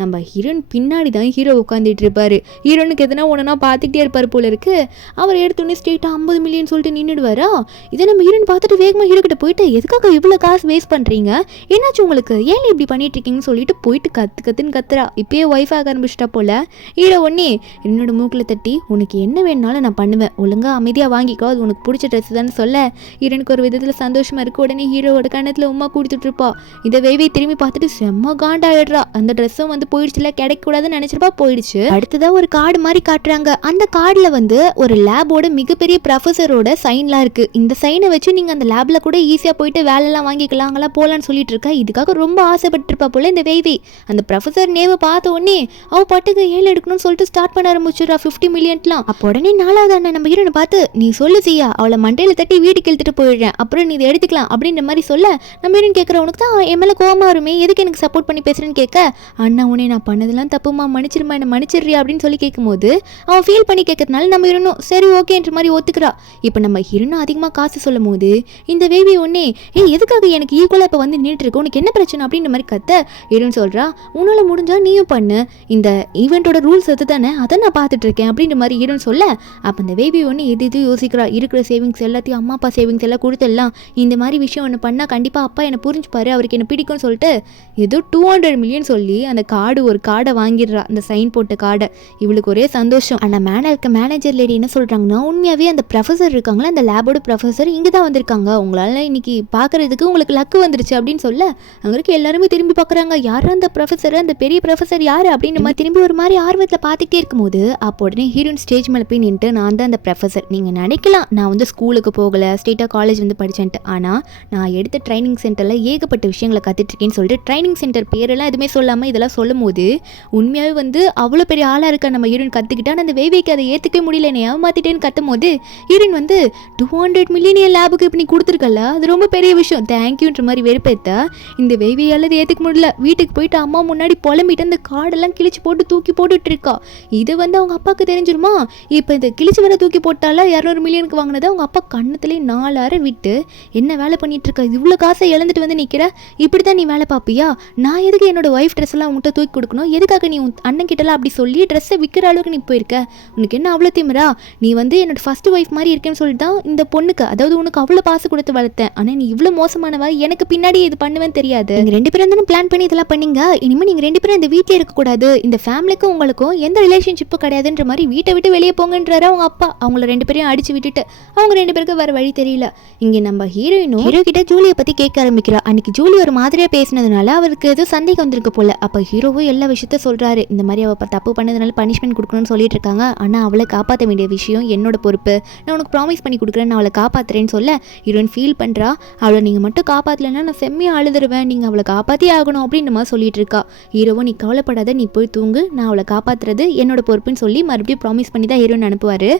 நம்ம ஹீரோன் பின்னாடி தான் ஹீரோ உட்காந்துட்டு இருப்பார். ஹீரோனுக்கு எதனா ஒன்றுனா பார்த்துக்கிட்டே இருப்பார் போல இருக்கு. அவர் எடுத்தோடனே ஸ்ட்ரெயிட்டாக 50 மில்லியன் சொல்லிட்டு நின்றுடுவாரா. இதை நம்ம ஹீரோன் பார்த்துட்டு வேகமாக ஹீரோ கிட்ட போயிட்டு, எதுக்காக இவ்வளோ காசு வேஸ்ட் பண்ணுறீங்க, என்னாச்சு உங்களுக்கு, ஏன் இப்படி பண்ணிட்டு இருக்கீங்கன்னு சொல்லிட்டு போயிட்டு கத்துன்னு கத்துறா. இப்பயே ஒய்ஃப் ஆக ஆரம்பிச்சிட்டா போல. ஹீரோ ஒன்னே என்னோட மூக்கில் தட்டி, உனக்கு என்ன வேணுனாலும் நான் பண்ணுவேன், ஒழுங்காக அமைதியாக வாங்கிக்கோ, அது உனக்கு பிடிச்ச ட்ரெஸ் தான் சொல்ல. ஹீரோனுக்கு ஒரு விதத்தில் சந்தோஷமா இருக்கு. உடனே ஹீரோவோட கண்ணத்தில் உமா கொடுத்துட்டு இருப்பா. இதை வேவே திரும்பி பார்த்துட்டு செம்ம காண்டாயிடுறா. அந்த ட்ரெஸ்ஸும் வந்து போயிடுச்சுல, கிடைக்கக்கூடாதுன்னு நினைச்சிருப்பா, போயிடுச்சு. அடுத்ததான் ஒரு கார்டு மாதிரி காட்டுறாங்க. அந்த கார்டில் வந்து ஒரு லேபோட மிகப்பெரிய ப்ரொஃபஸரோட சைன்லாம் இருக்கு. இந்த சைனை வச்சு நீங்க அந்த லேப்ல கூட ஈஸியாக போயிட்டு வேலைலாம் வாங்கிக்கலாம், அங்கெல்லாம் போகலான்னு சொல்லிட்டு இருக்கா. இதுக்காக ரொம்ப ஆசைப்பட்டு இருப்பா போல இந்த வேவி. அந்த ப்ரொஃபஸர் நேவை பார்த்த உடனே அவ பட்டுக்கு ஏழை எடுக்கணும்னு சொல்லிட்டு ஸ்டார்ட் பண்ண ஆரம்பிச்சிடா 50 மில்லியன்லாம். அப்போ உடனே 4வது அண்ணன் நம்ம ஹீரோனை பார்த்து, நீ சொல்லு செய்யா, அவளை மண்டையில் தட்டி வீட்டுக்கு இழுத்துட்டு போயிடுறேன், அப்புறம் நீ இதை எடுத்துக்கலாம் அப்படின்ற மாதிரி சொல்ல. நம்ம ஹீரோன் கேட்குற, உனக்கு தான் என் மேலே கோவமா வருமே, எதுக்கு எனக்கு சப்போர்ட் பண்ணி பேசுறேன்னு கேட்க, அண்ணா உடனே நான் பண்ணதெல்லாம் தப்புமா, மன்னிச்சிருமா, என்ன மன்னிச்சிடுறியா அப்படின்னு சொல்லி கேட்கும்போது அவன் ஃபீல் பண்ணி கேட்கறதுனால நம்ம ஹீரோனும் சரி ஓகேன்ற மாதிரி ஒத்துக்கிறா. இப்போ நம்ம ஹீரோனும் அதிகமாக காசு சொல்லும் போது இந்த வேவி ஒன்னே, எதுக்காக எனக்கு ஈக்குவலாக இப்போ வந்து நின்றுட்டு இருக்கு, உனக்கு என்ன பிரச்சனை அப்படின்ற மாதிரி கத்த. ஹீரோன்னு சொல்கிறா, உன்னால் முடிஞ்சா நீயும் பண்ணு, இந்த ஈவெண்ட்டோட ரூல்ஸ் அது தானே, அதை நான் பார்த்துட்டு இருக்கேன் அப்படின்ற மாதிரி ஹீரோன்னு சொல்ல. அப்போ அந்த வேவி ஒன்று எது யோசிக்கிறா, இருக்கிற சேவிங்ஸ் எல்லாத்தையும் அம்மா அப்பா சேவிங்ஸ் எல்லாம் கொடுத்துடலாம், இந்த மாதிரி விஷயம் ஒன்று பண்ணால் கண்டிப்பாக அப்பா என்னை புரிஞ்சுப்பாரு, அவருக்கு என்ன பிடிக்கும்னு சொல்லிட்டு ஏதோ 200 மில்லியன் சொல்லி அந்த ஒரு கார்டை வாங்கிடுறா, அந்த சைன் போட்ட கார்டை. இவளுக்கு ஒரே சந்தோஷம். ஆனால் மேனேஜர் லேடி என்ன சொல்கிறாங்கன்னா, உண்மையாகவே அந்த ப்ரொஃபஸர் இருக்காங்களா, அந்த லேபோட ப்ரொஃபஸர் இங்கே தான் வந்திருக்காங்க, உங்களால் இன்னைக்கு பார்க்குறதுக்கு உங்களுக்கு லக்கு வந்துருச்சு அப்படின்னு சொல்ல. அங்கே இருக்க எல்லாருமே திரும்பி பார்க்குறாங்க, யார் அந்த ப்ரொஃபஸர், அந்த பெரிய ப்ரொஃபஸர் யார் அப்படின்னு மாதிரி திரும்பி ஒரு மாதிரி ஆர்வத்தில் பார்த்துக்கிட்டே இருக்கும்போது அப்போ உடனே ஹீரோயின் ஸ்டேஜ் மேலே போய் நின்றுட்டு, நான் தான் அந்த ப்ரொஃபஸர், நீங்கள் நினைக்கலாம் நான் வந்து ஸ்கூலுக்கு போகலை, ஸ்ட்ரெயிட்டாக காலேஜ் வந்து படித்தேன்ட்டு, ஆனால் நான் எடுத்த ட்ரைனிங் சென்டரில் ஏகப்பட்ட விஷயங்களை கற்றுட்ருக்கேன்னு சொல்லிட்டு ட்ரைனிங் சென்டர் பேரெல்லாம் எதுவுமே சொல்லாமல் இதெல்லாம் சொல்லும் போது உண்மையாகவே வந்து அவ்வளோ பெரிய ஆளாக இருக்கா நம்ம ஹீரோயின் கற்றுக்கிட்டா. அந்த வேவிக்கு அதை ஏற்றுக்கவே முடியல, என்னை ஏமாற்றிட்டேன்னு கத்தும் போது ஹீரோயின் வந்து 200 மில்லியன் லேபுக்கு இப்படி கொடுத்துருக்கல, அது ரொம்ப பெரிய விஷயம், தேங்க்யூன்ற மாதிரி வெறுப்பேற்றா. இந்த வேவியால் அதை ஏற்றுக்க முடியல. வீட்டுக்கு போயிட்டு அம்மா முன்னாடி புலம்பிட்டு அந்த கார்டெல்லாம் கிழிச்சு போட்டு தூக்கி போட்டுட்டு இருக்கா. இது வந்து அவங்க அப்பாவுக்கு தெரிஞ்சிருமா. இப்போ இந்த கிழிச்சு வர தூக்கி போட்டால 200 மில்லியனுக்கு வாங்கினது அவங்க அப்பா கண்ணத்துலேயே 4 அரை விட்டு, என்ன வேலை பண்ணிட்டு இருக்கா, இவ்வளோ காசை இழந்துட்டு வந்து நிற்கிற, இப்படி தான் நீ வேலை பார்ப்பியா, நான் எதுக்கு என்னோட ஒய்ஃப் ட்ரெஸ் எல்லாம் உங்கள்கிட்ட தூக்கி கொடுக்கணும், எதுக்காக நீ உன் அண்ணன் கிட்டலாம் அப்படி சொல்லி ட்ரெஸ்ஸை விற்கிற அளவுக்கு நீ போயிருக்க, உனக்கு என்ன அவ்வளோ திமிரா, நீ வந்து என்னோட ஃபர்ஸ்ட் ஒய்ஃப் மாதிரி இருக்கேன்னு சொல்லிட்டு தான் இந்த பொண்ணுக்கு, அதாவது உனக்கு அவ்வளோ பாசம் கொடுத்து வளர்த்தேன், ஆனால் நீ இவ்வளோ மோசமானவா, எனக்கு பின்னாடி இது பண்ணுவேன்னு தெரியாது. நீங்கள் 2 பேரும் தானே பிளான் பண்ணி இதெல்லாம் பண்ணீங்க, இனிமேல் நீங்கள் 2 பேரும் இந்த வீட்டில் இருக்கக்கூடாது, இந்த ஃபேமிலிக்கும் உங்களுக்கும் எந்த ரிலேஷன்ஷிப்பும் கிடையாதுன்ற மாதிரி வீட்டை விட்டு வெளியே போங்கன்றாரு அவங்க அப்பா. அவங்கள 2 பேரையும் அடிச்சு விட்டுட்டு அவங்க 2 பேருக்கு வேறு வழி தெரியல. இங்கே நம்ம ஹீரோயினும் ஹீரோ கிட்ட ஜூலியை பற்றி கேட்க ஆரம்பிக்கிறா. அன்னைக்கு ஜூலி ஒரு மாதிரியாக பேசினதுனால அவருக்கு ஏதோ சந்தேகம் வந்திருக்கு போல. அப்போ ஹீரோவும் எல்லா விஷயத்த சொல்கிறாரு. இந்த மாதிரி அவள் தப்பு பண்ணதுனால பனிஷ்மெண்ட் கொடுக்கணும்னு சொல்லிட்டு இருக்காங்க, ஆனால் அவளை காப்பாற்ற வேண்டிய விஷயம் என்னோட பொறுப்பு, நான் உனக்கு ப்ராமிஸ் பண்ணி கொடுக்குறேன், நான் அவளை காப்பாற்றுறேன்னு சொல்ல ஹீரோயின் ஃபீல் பண்ணுறா. அவளை நீங்கள் மட்டும் காப்பாற்றலைன்னா நான் செம்மையாக அழுதுருவேன், நீங்கள் அவளை காப்பாற்றி ஆகணும் அப்படின்ற மாதிரி சொல்லிட்டு இருக்கா. ஹீரோவும் நீ கவலைப்படாத, நீ போய் தூங்கு, நான் அவளை காப்பாற்றுறது என்னோட பொறுப்புன்னு சொல்லி மறுபடியும் ப்ராமிஸ் பண்ணி தான் ஹீரோயின் அனுப்புவார்.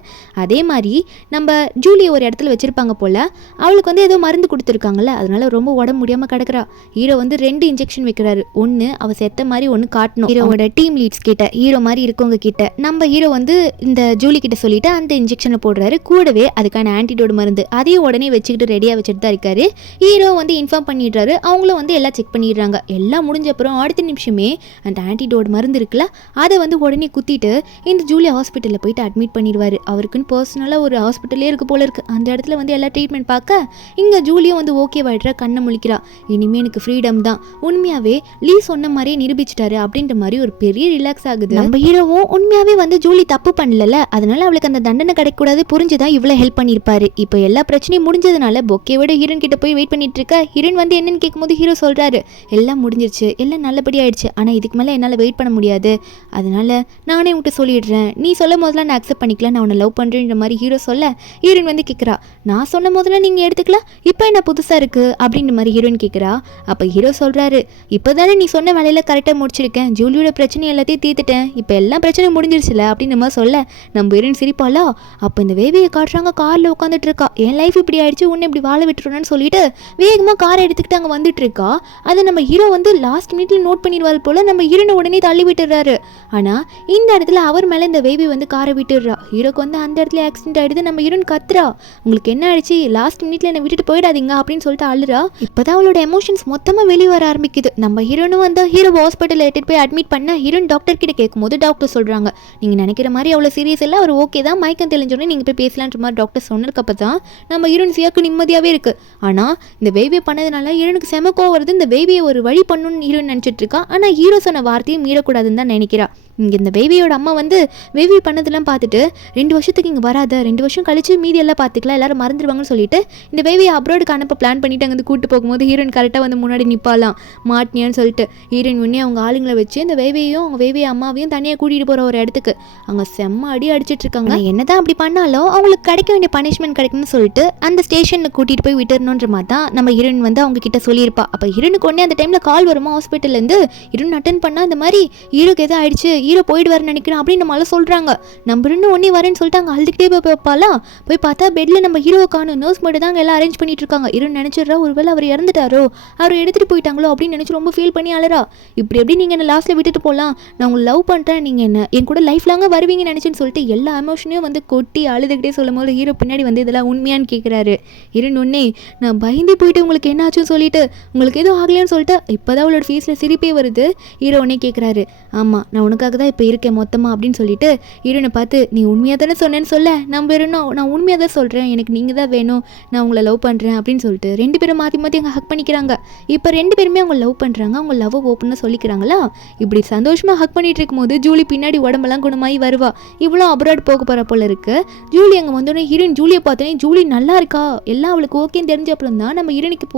அதே மாதிரி நம்ம ஜூலியை ஒரு இடத்துல வச்சுருப்பாங்க போல். அவளுக்கு வந்து ஏதோ மருந்து கொடுத்துருக்காங்கல்ல, அதனால ரொம்ப உடம்பு முடியாமல் கிடக்குறா. ஹீரோ வந்து 2 இன்ஜெக்ஷன் வைக்கிறாரு. ஒன்று அவள் செத்த மாதிரி ஒன்று காட்டணும் ஹீரோவோட டீம் லீட்ஸ் கிட்ட, ஹீரோ மாதிரி இருக்கவங்க கிட்ட. நம்ம ஹீரோ வந்து இந்த ஜூலி கிட்ட சொல்லிட்டு அந்த இன்ஜெக்ஷனை போடுறாரு. கூடவே அதுக்கான ஆன்டிடோட் மருந்து அதையும் உடனே வச்சுக்கிட்டு ரெடியாக வச்சுட்டு தான் இருக்காரு. ஹீரோ வந்து இன்ஃபார்ம் பண்ணிடுறாரு. அவங்களும் வந்து எல்லாம் செக் பண்ணிடுறாங்க. எல்லாம் முடிஞ்ச அப்புறம் அடுத்த நிமிஷமே அந்த ஆன்டிடோட் மருந்து இருக்குல்ல, அதை வந்து உடனே குத்திட்டு இந்த ஜூலி ஹாஸ்பிட்டலில் போயிட்டு அட்மிட் பண்ணிடுவார். அவருக்குன்னு பர்சனலாக ஒரு ஹாஸ்பிட்டலே இருக்குது போல இருக்குது. அந்த இடத்துல வந்து எல்லா ட்ரீட்மெண்ட் பார்க்க இங்கே ஜூலியும் வந்து ஓகேவாயிடுறா, கண்ணை முழிக்கிறா. இனிமேல் எனக்கு ஃப்ரீடம் தான், உண்மையாகவே லீ சொன்ன மாதிரியே நிரூபிச்சிட்டாரு அப்படின்ற மாதிரி ஒரு பெரிய ரிலாக்ஸ் ஆகுது. நம்ம ஹீரோவும் உண்மையாகவே வந்து ஜூலி தப்பு பண்ணல, அதனால அவளுக்கு அந்த தண்டனை கிடைக்கூடாது புரிஞ்சுதான் இவ்வளோ ஹெல்ப் பண்ணியிருப்பாரு. இப்போ எல்லா பிரச்சனையும் முடிஞ்சதுனால பொக்கேவோட ஹீரோயின் கிட்ட போய் வெயிட் பண்ணிட்டு இருக்க. ஹீரோயின் வந்து என்னன்னு கேட்கும்போது ஹீரோ சொல்றாரு, எல்லாம் முடிஞ்சிருச்சு, எல்லாம் நல்லபடி ஆயிடுச்சு, ஆனால் இதுக்கு மேலே என்னால் வெயிட் பண்ண முடியாது, அதனால நானே உன்கிட்ட சொல்லிடுறேன், நீ சொல்லும் போதெல்லாம் நான் அக்செப்ட் பண்ணிக்கலாம், நான் உன்னை லவ் பண்ணுறேன்ற மாதிரி ஹீரோ சொல்ல ஹீரோயின் வந்து கேட்குறா, நான் சொன்ன போதெல்லாம் நீங்கள் எடுத்துக்கலாம், இப்போ என்ன புதுசாக இருக்குது அப்படின்ற மாதிரி ஹீரோயின் கேட்குறா. அப்போ ஹீரோ சொல்கிறாரு, இப்போ தானே நீ சொன்ன வேலையில் கரெக்டாக முடிச்சிருக்கேன், ஜூலியோட பிரச்சனை எல்லாத்தையும் தீர்த்துட்டேன், இப்போ எல்லா பிரச்சனையும் முடிஞ்சிருச்சுல அப்படின்ற மாதிரி சொல்ல நம்ம ஹீரோயின் சிரிப்பாளா. அப்போ இந்த வேவியை காட்டுறாங்க, காரில் உட்காந்துட்டு இருக்கா. என் லைஃப் இப்படி ஆயிடுச்சு, உன்னை இப்படி வாழ விட்டுருன்னு சொல்லிட்டு வேகமாக காரை எடுத்துக்கிட்டு அங்கே வந்துட்டு இருக்கா. அதை நம்ம ஹீரோ வந்து லாஸ்ட் மினிட்ல நோட் பண்ணிடுவார் போல. நம்ம ஹீரோனை உடனே தள்ளி விட்டுறாரு. ஆனால் இந்த இடத்துல அவர் மேலே இந்த வேவி வந்து காரை விட்டுடுறா. ஹீரோக்கு வந்து அந்த இடத்துல ஆக்சிடென்ட் ஆகிடுது. நம்ம ஹீரோன் கத்துறா, உங்களுக்கு என்ன ஆயிடுச்சு, லாஸ்ட் மினிட்ல என்னை விட்டுட்டு போயிடாதீங்க அப்படின்னு சொல்லிட்டு அழுறா. இப்போதான் அவளோட எமோஷன்ஸ் மொத்தமாக வெளியே வர ஆரம்பிக்குது. நம்ம ஹீரோனும் வந்து ஹீரோ ஹாஸ்பிட்டலில் எடுத்துட்டு போய் அட்மிட் பண்ண ஹீரோன் டாக்டர் கிட்ட கேட்கும்போது டாக்டர் சொல்கிறாங்க, நீங்கள் நினைக்கிற மாதிரி அவ்வளோ சீரியஸ் இல்லை, அவர் ஓகே தான், மயக்கம் தெளிஞ்சோடனே நீங்கள் போய் பேசலான்ற மாதிரி டாக்டர் சொன்னதுக்கப்போ தான் நம்ம ஹீரோன் சியாக்கு நிம்மதியாகவே இருக்குது. ஆனால் இந்த வேவியை பண்ணதுனால ஹீரோனுக்கு செம கோவம் வருது. இந்த வேவியை ஒரு வழி பண்ணணும்னு ஹீரோயின் நினச்சிட்டு இருக்கா. ஆனால் ஹீரோ சொன்ன வார்த்தையை மீறக்கூடாதுன்னு தான் நினைக்கிறா. இங்கே இந்த வேவியோட அம்மா வந்து வேவி பண்ணதெல்லாம் பார்த்துட்டு 2 வருஷத்துக்கு இங்கே வராத, 2 வருஷம் கழிச்சு மீதி எல்லாம் பார்த்துக்கலாம், எல்லாரும் மறந்துடுவாங்கன்னு சொல்லிட்டு இந்த வேவியை அப்ராடுக்கு அனுப்ப பிளான் பண்ணிட்டு அங்கே கூட்டு போகும்போது ஹீரோயின் கரெக்டாக வந்து முன்னாடி நிற்பாலாம், மாட்டினியான்னு சொல்லிட்டு ஹீரோயின் உடனே அவங்க ஆளுங்களை வச்சு இந்த வேவியையும் அவங்க வேவியை அம்மாவையும் தனியாக கூட்டிகிட்டு போகிற ஒரு இடத்துக்கு அங்கே செம்ம அடி அடிச்சிட்டு இருக்காங்க. என்னதான் அப்படி பண்ணாலும் அவங்களுக்கு கிடைக்க வேண்டிய பனிஷ்மெண்ட் கிடைக்கும்னு சொல்லிட்டு அந்த ஸ்டேஷனில் கூட்டிகிட்டு போய் விட்டுறணுன்ற மாதிரி தான் நம்ம ஹீரோயின் வந்து அவங்க கிட்ட சொல்லியிருப்பா. அப்போ ஹீரோனுக்கு உடனே அந்த டைமில் கால் வருமா ஹாஸ்பிட்டல்லேருந்து, ஹீரோயின் அட்டன் பண்ணால் இந்த மாதிரி ஹீரோக்கு எதாவது ஆயிடுச்சு, ஹீரோ போயிடுவாருன்னு நினைக்கிறேன் அப்படின்னு நம்மளால சொல்கிறாங்க. நம்ம இன்னும் ஒன்றே வரேன்னு சொல்லிட்டு அங்கே அழுதுகிட்டே போய் வைப்பாளா. போய் பார்த்தா பெட்டில் நம்ம ஹீரோவை காணும், நர்ஸ் மட்டும் தான் அங்கே எல்லாம் அரேஞ்ச் பண்ணிட்டு இருக்காங்க. ஹீரோ நினச்சிடுறா ஒருவேளை அவர் இறந்துட்டாரோ, அவர் எடுத்துகிட்டு போயிட்டாங்களோ அப்படின்னு நினச்சி ரொம்ப ஃபீல் பண்ணி அழறா. இப்படி எப்படி நீங்கள் என்ன லாஸ்ட்டில் விட்டுட்டு போகலாம், நான் உங்களை லவ் பண்ணுறேன், நீங்கள் என்ன என் கூட லைஃப் லாங்காக வருவீங்கன்னு நினச்சின்னு சொல்லிட்டு எல்லா எமோஷனையும் வந்து கொட்டி அழுதுகிட்டே சொல்லும் போது ஹீரோ பின்னாடி வந்து இதெல்லாம் உண்மையான்னு கேட்குறாரு. ஹீரோயின் ஒன்னே நான் பயந்து போயிட்டு உங்களுக்கு என்ன ஆச்சுன்னு சொல்லிட்டு உங்களுக்கு எதுவும் ஆகலையான்னு சொல்லிட்டு இப்போதான் அவளோட ஃபேஸில் சிரிப்பே வருது. ஹீரோ உடனே கேட்குறாரு, ஆமாம் நான் உனக்காக தான் இப்போ இருக்கேன் மொத்தமாக அப்படின்னு சொல்லிட்டு ஹீரோனை பார்த்து நீ உண்மையாக தானே சொன்னேன்னு சொல்ல, நம்ம வேணும் நான் உண்மையாக தான் சொல்கிறேன், எனக்கு நீங்கள் தான் வேணும், நான் உங்களை லவ் பண்ணுறேன் அப்படின்னு சொல்லிட்டு 2 பேரும் மாற்றி மாற்றி அங்கே ஹக் பண்ணிக்கிறாங்க. இப்போ 2 பேருமே அவங்க லவ் பண்ணுறாங்க, அவங்க லவ் ஓப்பனாக சொல்லிக்கிறாங்களா. இப்படி சந்தோஷமாக ஹக் பண்ணிட்டு இருக்கும்போது ஜூலி பின்னாடி உடம்பெல்லாம் குணமாகி வருவா. இவ்வளோ அப்ராட் போக போகிற போல இருக்கு. ஜூலி அங்கே வந்தோடனே ஹீரோயின் ஜூலியை பார்த்தோன்னே ஜூலி நல்லா இருக்கா, எல்லாம் அவளுக்கு ஓகேன்னு தெரிஞ்ச அப்புறம் தான் நம்ம ஹீரோனுக்கு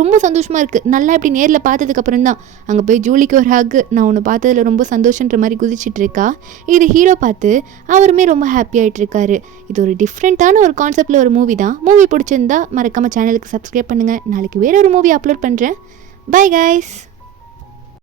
ரொம்ப சந்தோஷமாக இருக்குது. நல்லா இப்படி நேரில் பார்த்ததுக்கப்புறம் தான் அங்கே போய் ஜூலிக்கு ஒரு ஹக், நான் உன்னை பார்த்ததில் ரொம்ப சந்தோஷன்ற மாதிரி குதிச்சிட்டு இருக்கா. இது ஹீரோ பார்த்து அவருமே ரொம்ப ஹாப்பி ஆகிட்டு இருக்காரு. இது ஒரு டிஃப்ரெண்ட்டான ஒரு கான்செப்டில் ஒரு மூவி தான். மூவி பிடிச்சிருந்தா மறக்காமல் சேனலுக்கு சப்ஸ்கிரைப் பண்ணுங்கள். நாளைக்கு வேற ஒரு மூவி அப்லோட் பண்ணுறேன். Bye guys.